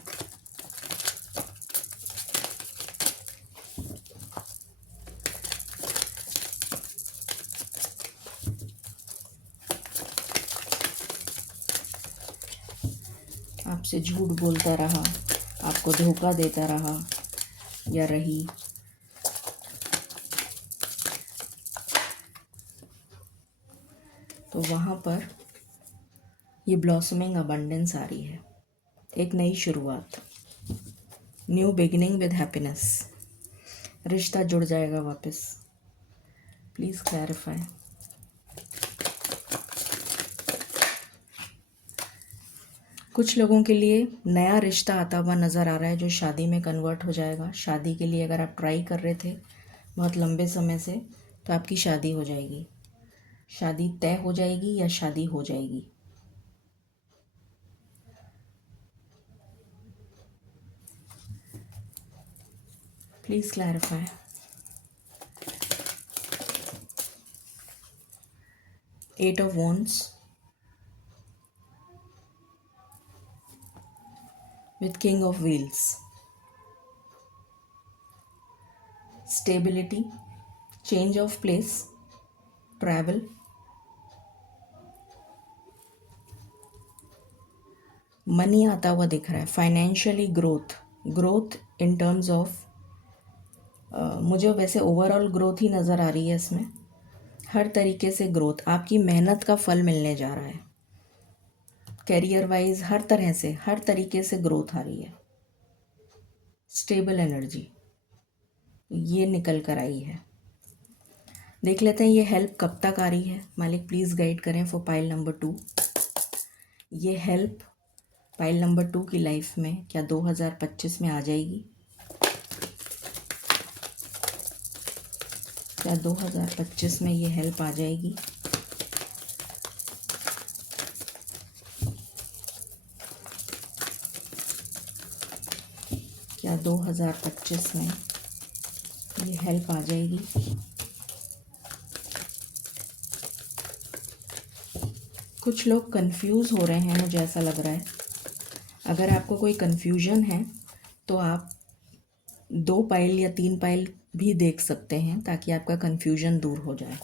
आपसे झूठ बोलता रहा, आपको धोखा देता रहा या रही, तो वहाँ पर ये ब्लॉसमिंग अबंडेंस आ रही है, एक नई शुरुआत, न्यू बिगिनिंग विद हैप्पीनेस, रिश्ता जुड़ जाएगा वापस। Please clarify. कुछ लोगों के लिए नया रिश्ता आता हुआ नज़र आ रहा है जो शादी में कन्वर्ट हो जाएगा। शादी के लिए अगर आप ट्राई कर रहे थे बहुत लंबे समय से, तो आपकी शादी हो जाएगी, शादी तय हो जाएगी या शादी हो जाएगी। Please clarify. Eight of wands with king of wheels, stability, change of place, travel, money आता हुआ दिख रहा है, financially growth, growth in terms of, मुझे वैसे ओवरऑल ग्रोथ ही नज़र आ रही है इसमें, हर तरीके से ग्रोथ, आपकी मेहनत का फल मिलने जा रहा है, कैरियर वाइज हर तरह से, हर तरीके से ग्रोथ आ रही है, स्टेबल एनर्जी ये निकल कर आई है। देख लेते हैं ये हेल्प कब तक आ रही है। मालिक प्लीज़ गाइड करें फॉर पाइल नंबर 2। ये हेल्प पाइल नंबर 2 की लाइफ में क्या 2025 में आ जाएगी? क्या 2025 में ये हेल्प आ जाएगी? क्या 2025 में ये हेल्प आ जाएगी? कुछ लोग कंफ्यूज हो रहे हैं, मुझे ऐसा लग रहा है। अगर आपको कोई कंफ्यूजन है तो आप 2 पाइल या 3 पाइल भी देख सकते हैं ताकि आपका कंफ्यूजन दूर हो जाए।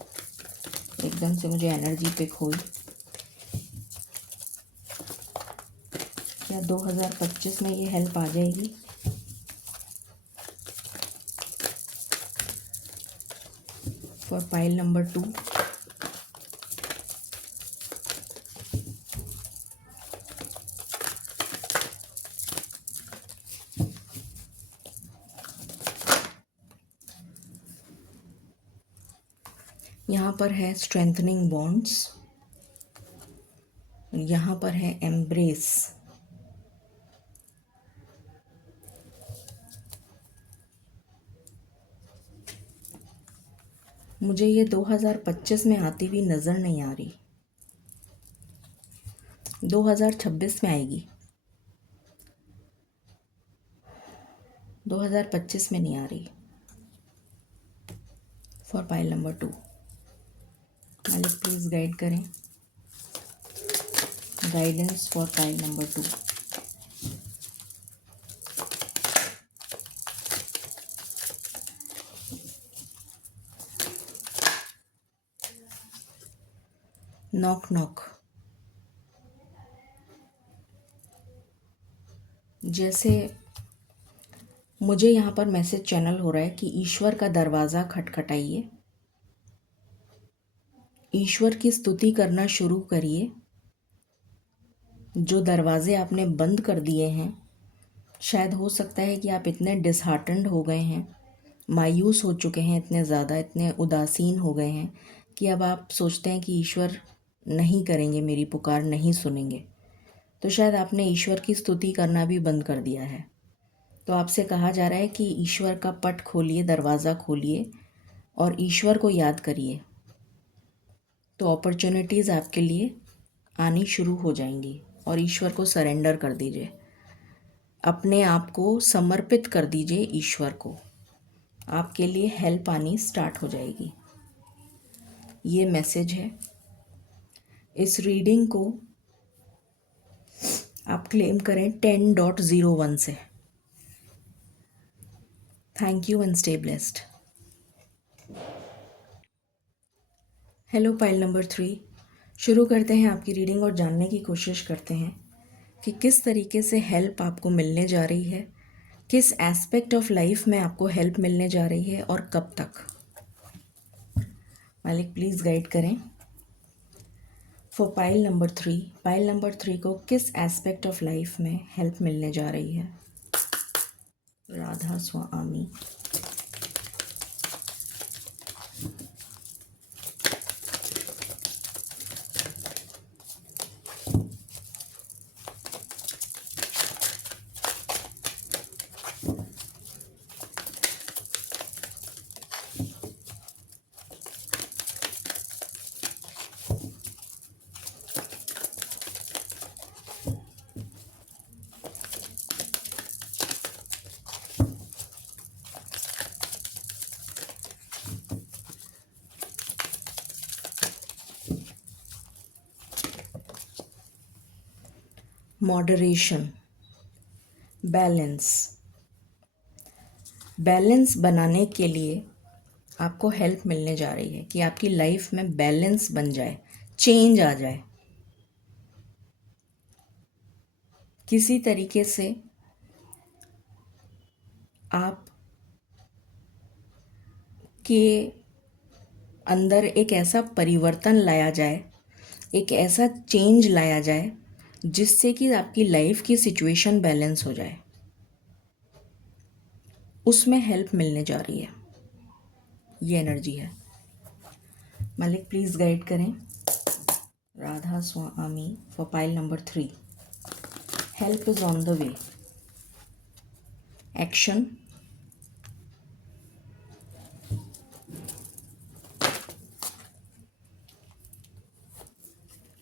एकदम से मुझे एनर्जी पिक हुई। क्या 2025 में ये हेल्प आ जाएगी? फॉर पाइल नंबर 2, यहाँ पर है स्ट्रेंथनिंग बॉन्ड्स, यहाँ पर है एम्ब्रेस। मुझे ये 2025 में आती हुई नज़र नहीं आ रही, 2026 में आएगी, 2025 में नहीं आ रही। फॉर पाइल नंबर 2, मालिक प्लीज़ गाइड करें, guidance for pile number 2। Knock knock, जैसे मुझे यहाँ पर मैसेज चैनल हो रहा है कि ईश्वर का दरवाज़ा खटखटाइए, ईश्वर की स्तुति करना शुरू करिए। जो दरवाजे आपने बंद कर दिए हैं, शायद हो सकता है कि आप इतने डिसहार्टेंड हो गए हैं, मायूस हो चुके हैं, इतने ज़्यादा इतने उदासीन हो गए हैं कि अब आप सोचते हैं कि ईश्वर नहीं करेंगे, मेरी पुकार नहीं सुनेंगे। तो शायद आपने ईश्वर की स्तुति करना भी बंद कर दिया है। तो आपसे कहा जा रहा है कि ईश्वर का पट खोलिए, दरवाज़ा खोलिए और ईश्वर को याद करिए, तो अपॉर्चुनिटीज़ आपके लिए आनी शुरू हो जाएंगी। और ईश्वर को सरेंडर कर दीजिए, अपने आप को समर्पित कर दीजिए ईश्वर को, आपके लिए हेल्प आनी स्टार्ट हो जाएगी। ये मैसेज है। इस रीडिंग को आप क्लेम करें 10.01 से। Thank you and stay blessed. Hello pile number 3, शुरू करते हैं आपकी रीडिंग और जानने की कोशिश करते हैं कि किस तरीके से हेल्प आपको मिलने जा रही है, किस एस्पेक्ट ऑफ लाइफ में आपको हेल्प मिलने जा रही है और कब तक। मालिक प्लीज़ गाइड करें for pile number 3। Pile number 3 को किस एस्पेक्ट ऑफ लाइफ में हेल्प मिलने जा रही है? Radha Swami. Moderation, balance. Balance बनाने के लिए आपको हेल्प मिलने जा रही है कि आपकी लाइफ में बैलेंस बन जाए, चेंज आ जाए। किसी तरीके से आप के अंदर एक ऐसा परिवर्तन लाया जाए, एक ऐसा चेंज लाया जाए जिससे कि आपकी लाइफ की सिचुएशन बैलेंस हो जाए, उसमें हेल्प मिलने जा रही है। ये एनर्जी है। मालिक प्लीज़ गाइड करें Radha Swami for pile number 3। Help is on the way. Action,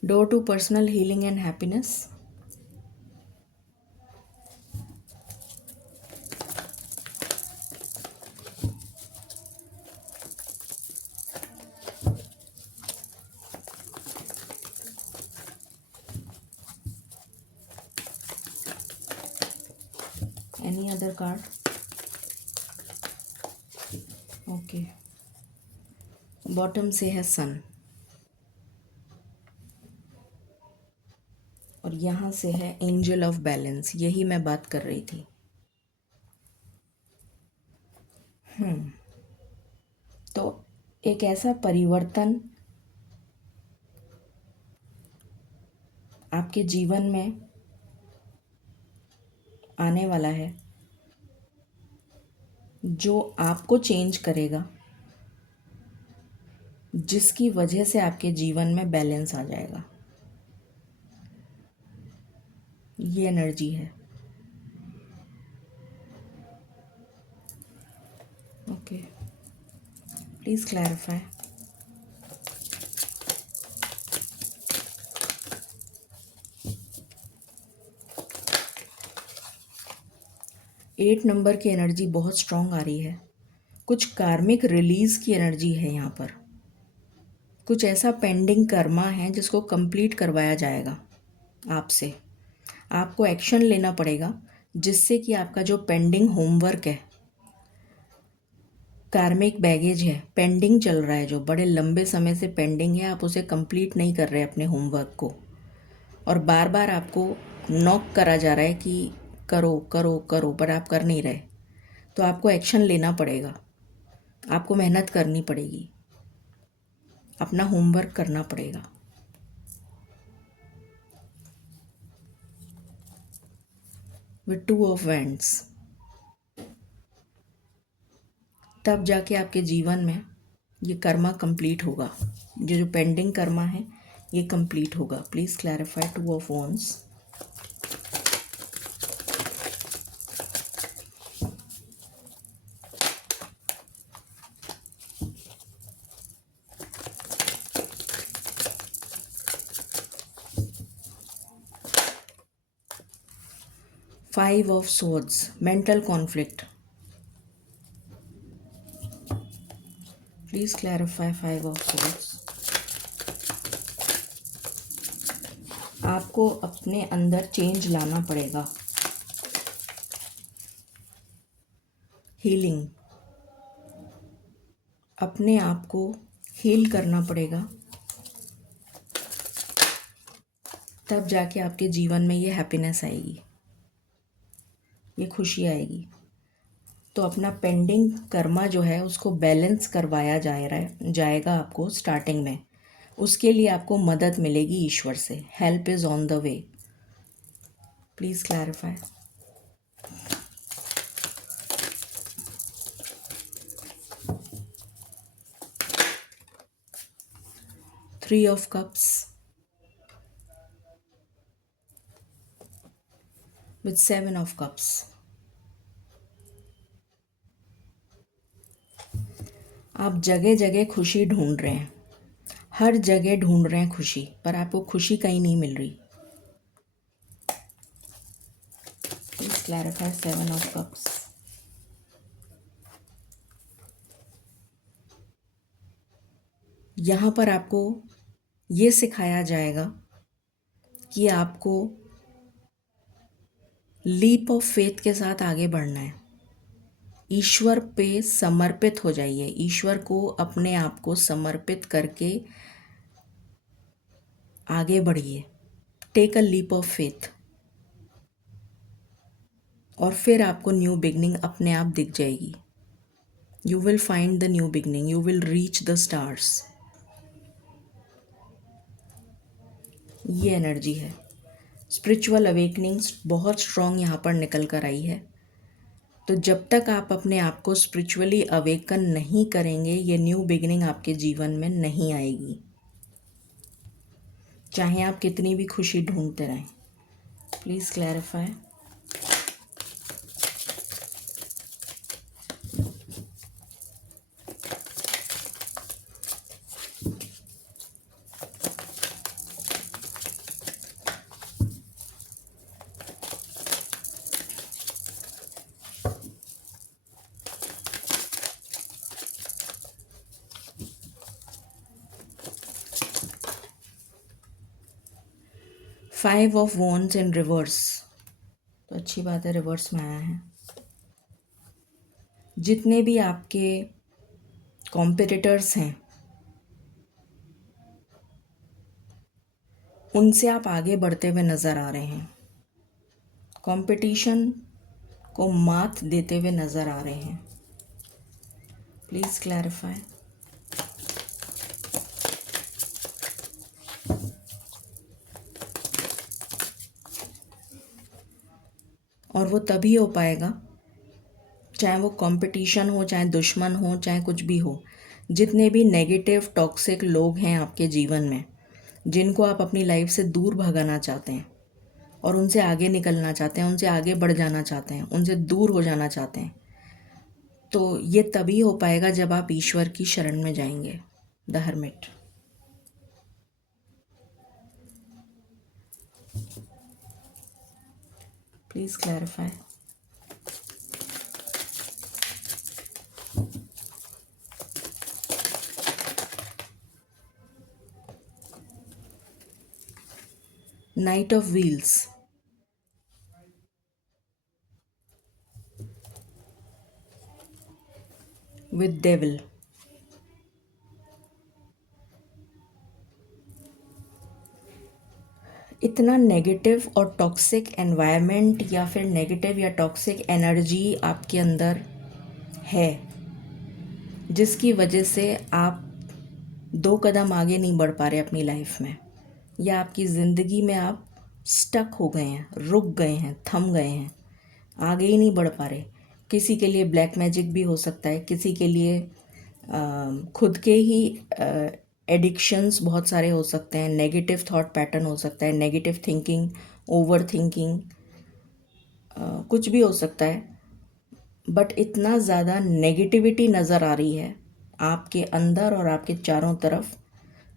door to personal healing and happiness, any other card? Okay, bottom से है सन। और यहाँ से है एंजल ऑफ बैलेंस, यही मैं बात कर रही थी। तो एक ऐसा परिवर्तन आपके जीवन में आने वाला है जो आपको चेंज करेगा, जिसकी वजह से आपके जीवन में बैलेंस आ जाएगा। ये एनर्जी है। Okay, please clarify. Eight number की एनर्जी बहुत स्ट्रांग आ रही है। कुछ कार्मिक रिलीज की एनर्जी है यहाँ पर। कुछ ऐसा पेंडिंग कर्मा है जिसको कंप्लीट करवाया जाएगा आपसे। आपको एक्शन लेना पड़ेगा जिससे कि आपका जो पेंडिंग होमवर्क है, कार्मिक बैगेज है, पेंडिंग चल रहा है, जो बड़े लंबे समय से पेंडिंग है, आप उसे कंप्लीट नहीं कर रहे अपने होमवर्क को, और बार बार आपको नॉक करा जा रहा है कि करो करो करो, पर आप कर नहीं रहे। तो आपको एक्शन लेना पड़ेगा, आपको मेहनत करनी पड़ेगी, अपना होमवर्क करना पड़ेगा। विद टू ऑफ वैंड्स, तब जाके आपके जीवन में ये कर्मा कंप्लीट होगा। ये जो पेंडिंग कर्मा है ये कंप्लीट होगा। Please clarify. Two of wands, 5 of swords, mental conflict. Please clarify 5 of swords. आपको अपने अंदर चेंज लाना पड़ेगा, हीलिंग, अपने आप को हील करना पड़ेगा, तब जाके आपके जीवन में ये हैप्पीनेस आएगी, ये खुशी आएगी। तो अपना पेंडिंग कर्मा जो है उसको बैलेंस करवाया जाएगा आपको स्टार्टिंग में। उसके लिए आपको मदद मिलेगी ईश्वर से। Help is on the way. Please clarify. 3 of cups with 7 of cups. आप जगह जगह खुशी ढूंढ रहे हैं, हर जगह ढूंढ रहे हैं खुशी, पर आपको खुशी कहीं नहीं मिल रही। Please clarify 7 of cups. यहाँ पर आपको ये सिखाया जाएगा कि आपको लीप ऑफ फेथ के साथ आगे बढ़ना है। ईश्वर पे समर्पित हो जाइए, ईश्वर को अपने आप को समर्पित करके आगे बढ़िए। Take a leap of faith, और फिर आपको न्यू बिगनिंग अपने आप दिख जाएगी। You will find the new beginning, you will reach the stars. ये एनर्जी है। स्पिरिचुअल अवेकनिंग्स बहुत स्ट्रॉन्ग यहाँ पर निकल कर आई है। तो जब तक आप अपने आप को स्पिरिचुअली अवेकन नहीं करेंगे, ये न्यू बिगिनिंग आपके जीवन में नहीं आएगी, चाहे आप कितनी भी खुशी ढूंढते रहें। Please clarify. 5 of wands in reverse, तो अच्छी बात है, रिवर्स में आया है। जितने भी आपके कॉम्पिटिटर्स हैं, उनसे आप आगे बढ़ते हुए नज़र आ रहे हैं। कंपटीशन को मात देते हुए नज़र आ रहे हैं। Please clarify. और वो तभी हो पाएगा, चाहे वो कंपटीशन हो, चाहे दुश्मन हो, चाहे कुछ भी हो। जितने भी नेगेटिव टॉक्सिक लोग हैं आपके जीवन में, जिनको आप अपनी लाइफ से दूर भगाना चाहते हैं और उनसे आगे निकलना चाहते हैं, उनसे आगे बढ़ जाना चाहते हैं, उनसे दूर हो जाना चाहते हैं, तो ये तभी हो पाएगा जब आप ईश्वर की शरण में जाएंगे। The hermit. Please clarify. Night of wheels. With devil. इतना नेगेटिव और टॉक्सिक एनवायरनमेंट या फिर नेगेटिव या टॉक्सिक एनर्जी आपके अंदर है, जिसकी वजह से आप 2 कदम आगे नहीं बढ़ पा रहे अपनी लाइफ में, या आपकी ज़िंदगी में आप स्टक हो गए हैं, रुक गए हैं, थम गए हैं, आगे ही नहीं बढ़ पा रहे। किसी के लिए ब्लैक मैजिक भी हो सकता है, किसी के लिए खुद के ही एडिक्शंस बहुत सारे हो सकते हैं, नेगेटिव थॉट पैटर्न हो सकता है, नेगेटिव थिंकिंग, ओवर थिंकिंग, कुछ भी हो सकता है। बट इतना ज़्यादा नेगेटिविटी नज़र आ रही है आपके अंदर और आपके चारों तरफ,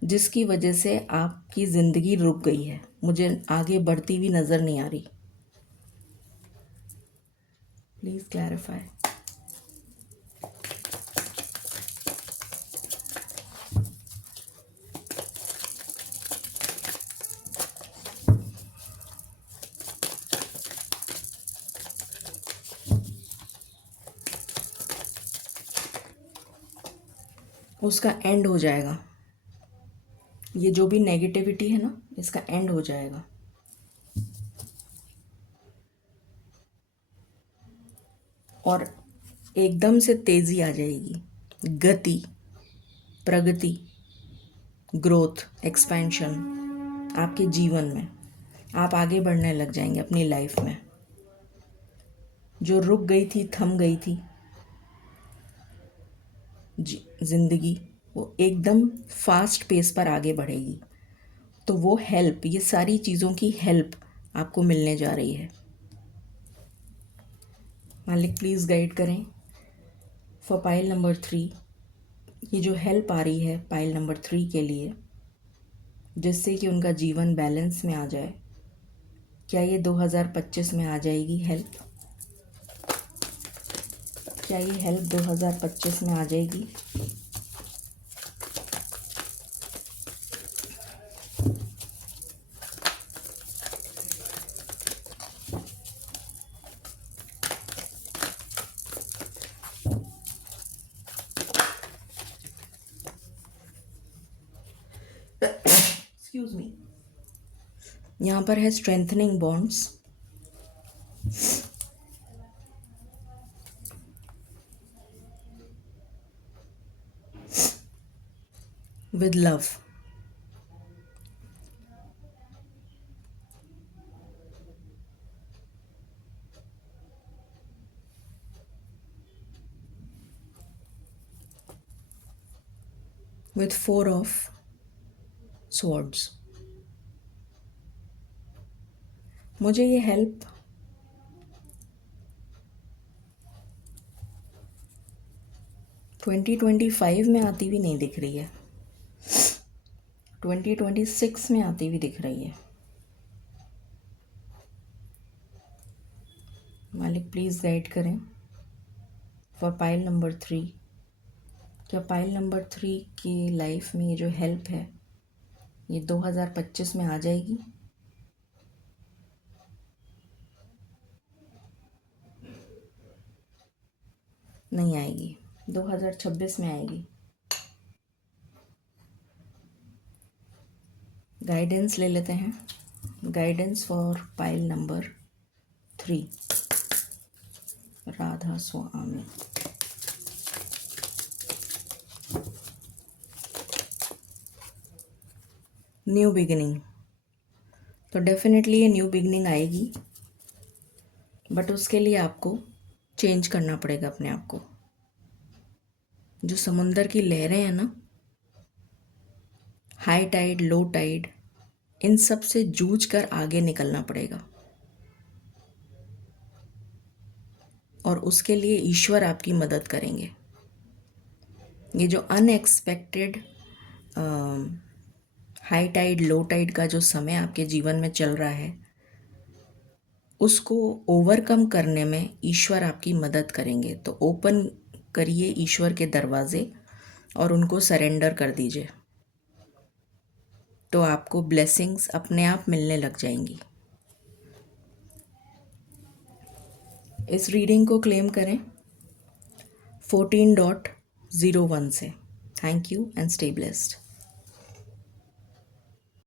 जिसकी वजह से आपकी ज़िंदगी रुक गई है, मुझे आगे बढ़ती हुई नज़र नहीं आ रही। Please clarify. उसका एंड हो जाएगा। ये जो भी नेगेटिविटी है ना, इसका एंड हो जाएगा। और एकदम से तेज़ी आ जाएगी, गति, प्रगति, ग्रोथ, एक्सपेंशन आपके जीवन में। आप आगे बढ़ने लग जाएंगे अपनी लाइफ में। जो रुक गई थी, थम गई थी ज़िंदगी, वो एकदम फास्ट पेस पर आगे बढ़ेगी। तो वो हेल्प, ये सारी चीज़ों की हेल्प आपको मिलने जा रही है। मालिक प्लीज़ गाइड करें फॉर पाइल नंबर 3। ये जो हेल्प आ रही है पाइल नंबर 3 के लिए, जिससे कि उनका जीवन बैलेंस में आ जाए, क्या ये 2025 में आ जाएगी हेल्प? क्या ये हेल्प 2025 में आ जाएगी? Excuse me. यहाँ पर है strengthening bonds, with love, with 4 of swords। मुझे ये हेल्प 2025 में आती हुई नहीं दिख रही है, 2026 में आती हुई दिख रही है। मालिक प्लीज़ गाइड करें फॉर पाइल नंबर 3। क्या पाइल नंबर 3 की लाइफ में ये जो हेल्प है, ये 2025 में आ जाएगी? नहीं आएगी, 2026 में आएगी। गाइडेंस ले लेते हैं। Guidance for pile number 3, Radha Swami. New beginning, तो डेफिनेटली ये न्यू बिगिनिंग आएगी, बट उसके लिए आपको चेंज करना पड़ेगा अपने आप को। जो समुंदर की लहरें हैं ना, हाई टाइड, लो टाइड, इन सब से जूझ कर आगे निकलना पड़ेगा। और उसके लिए ईश्वर आपकी मदद करेंगे। ये जो unexpected high tide, low tide का जो समय आपके जीवन में चल रहा है, उसको ओवरकम करने में ईश्वर आपकी मदद करेंगे। तो ओपन करिए ईश्वर के दरवाजे और उनको सरेंडर कर दीजिए, तो आपको ब्लेसिंग्स अपने आप मिलने लग जाएंगी। इस रीडिंग को क्लेम करें 14.01 से। Thank you and stay blessed.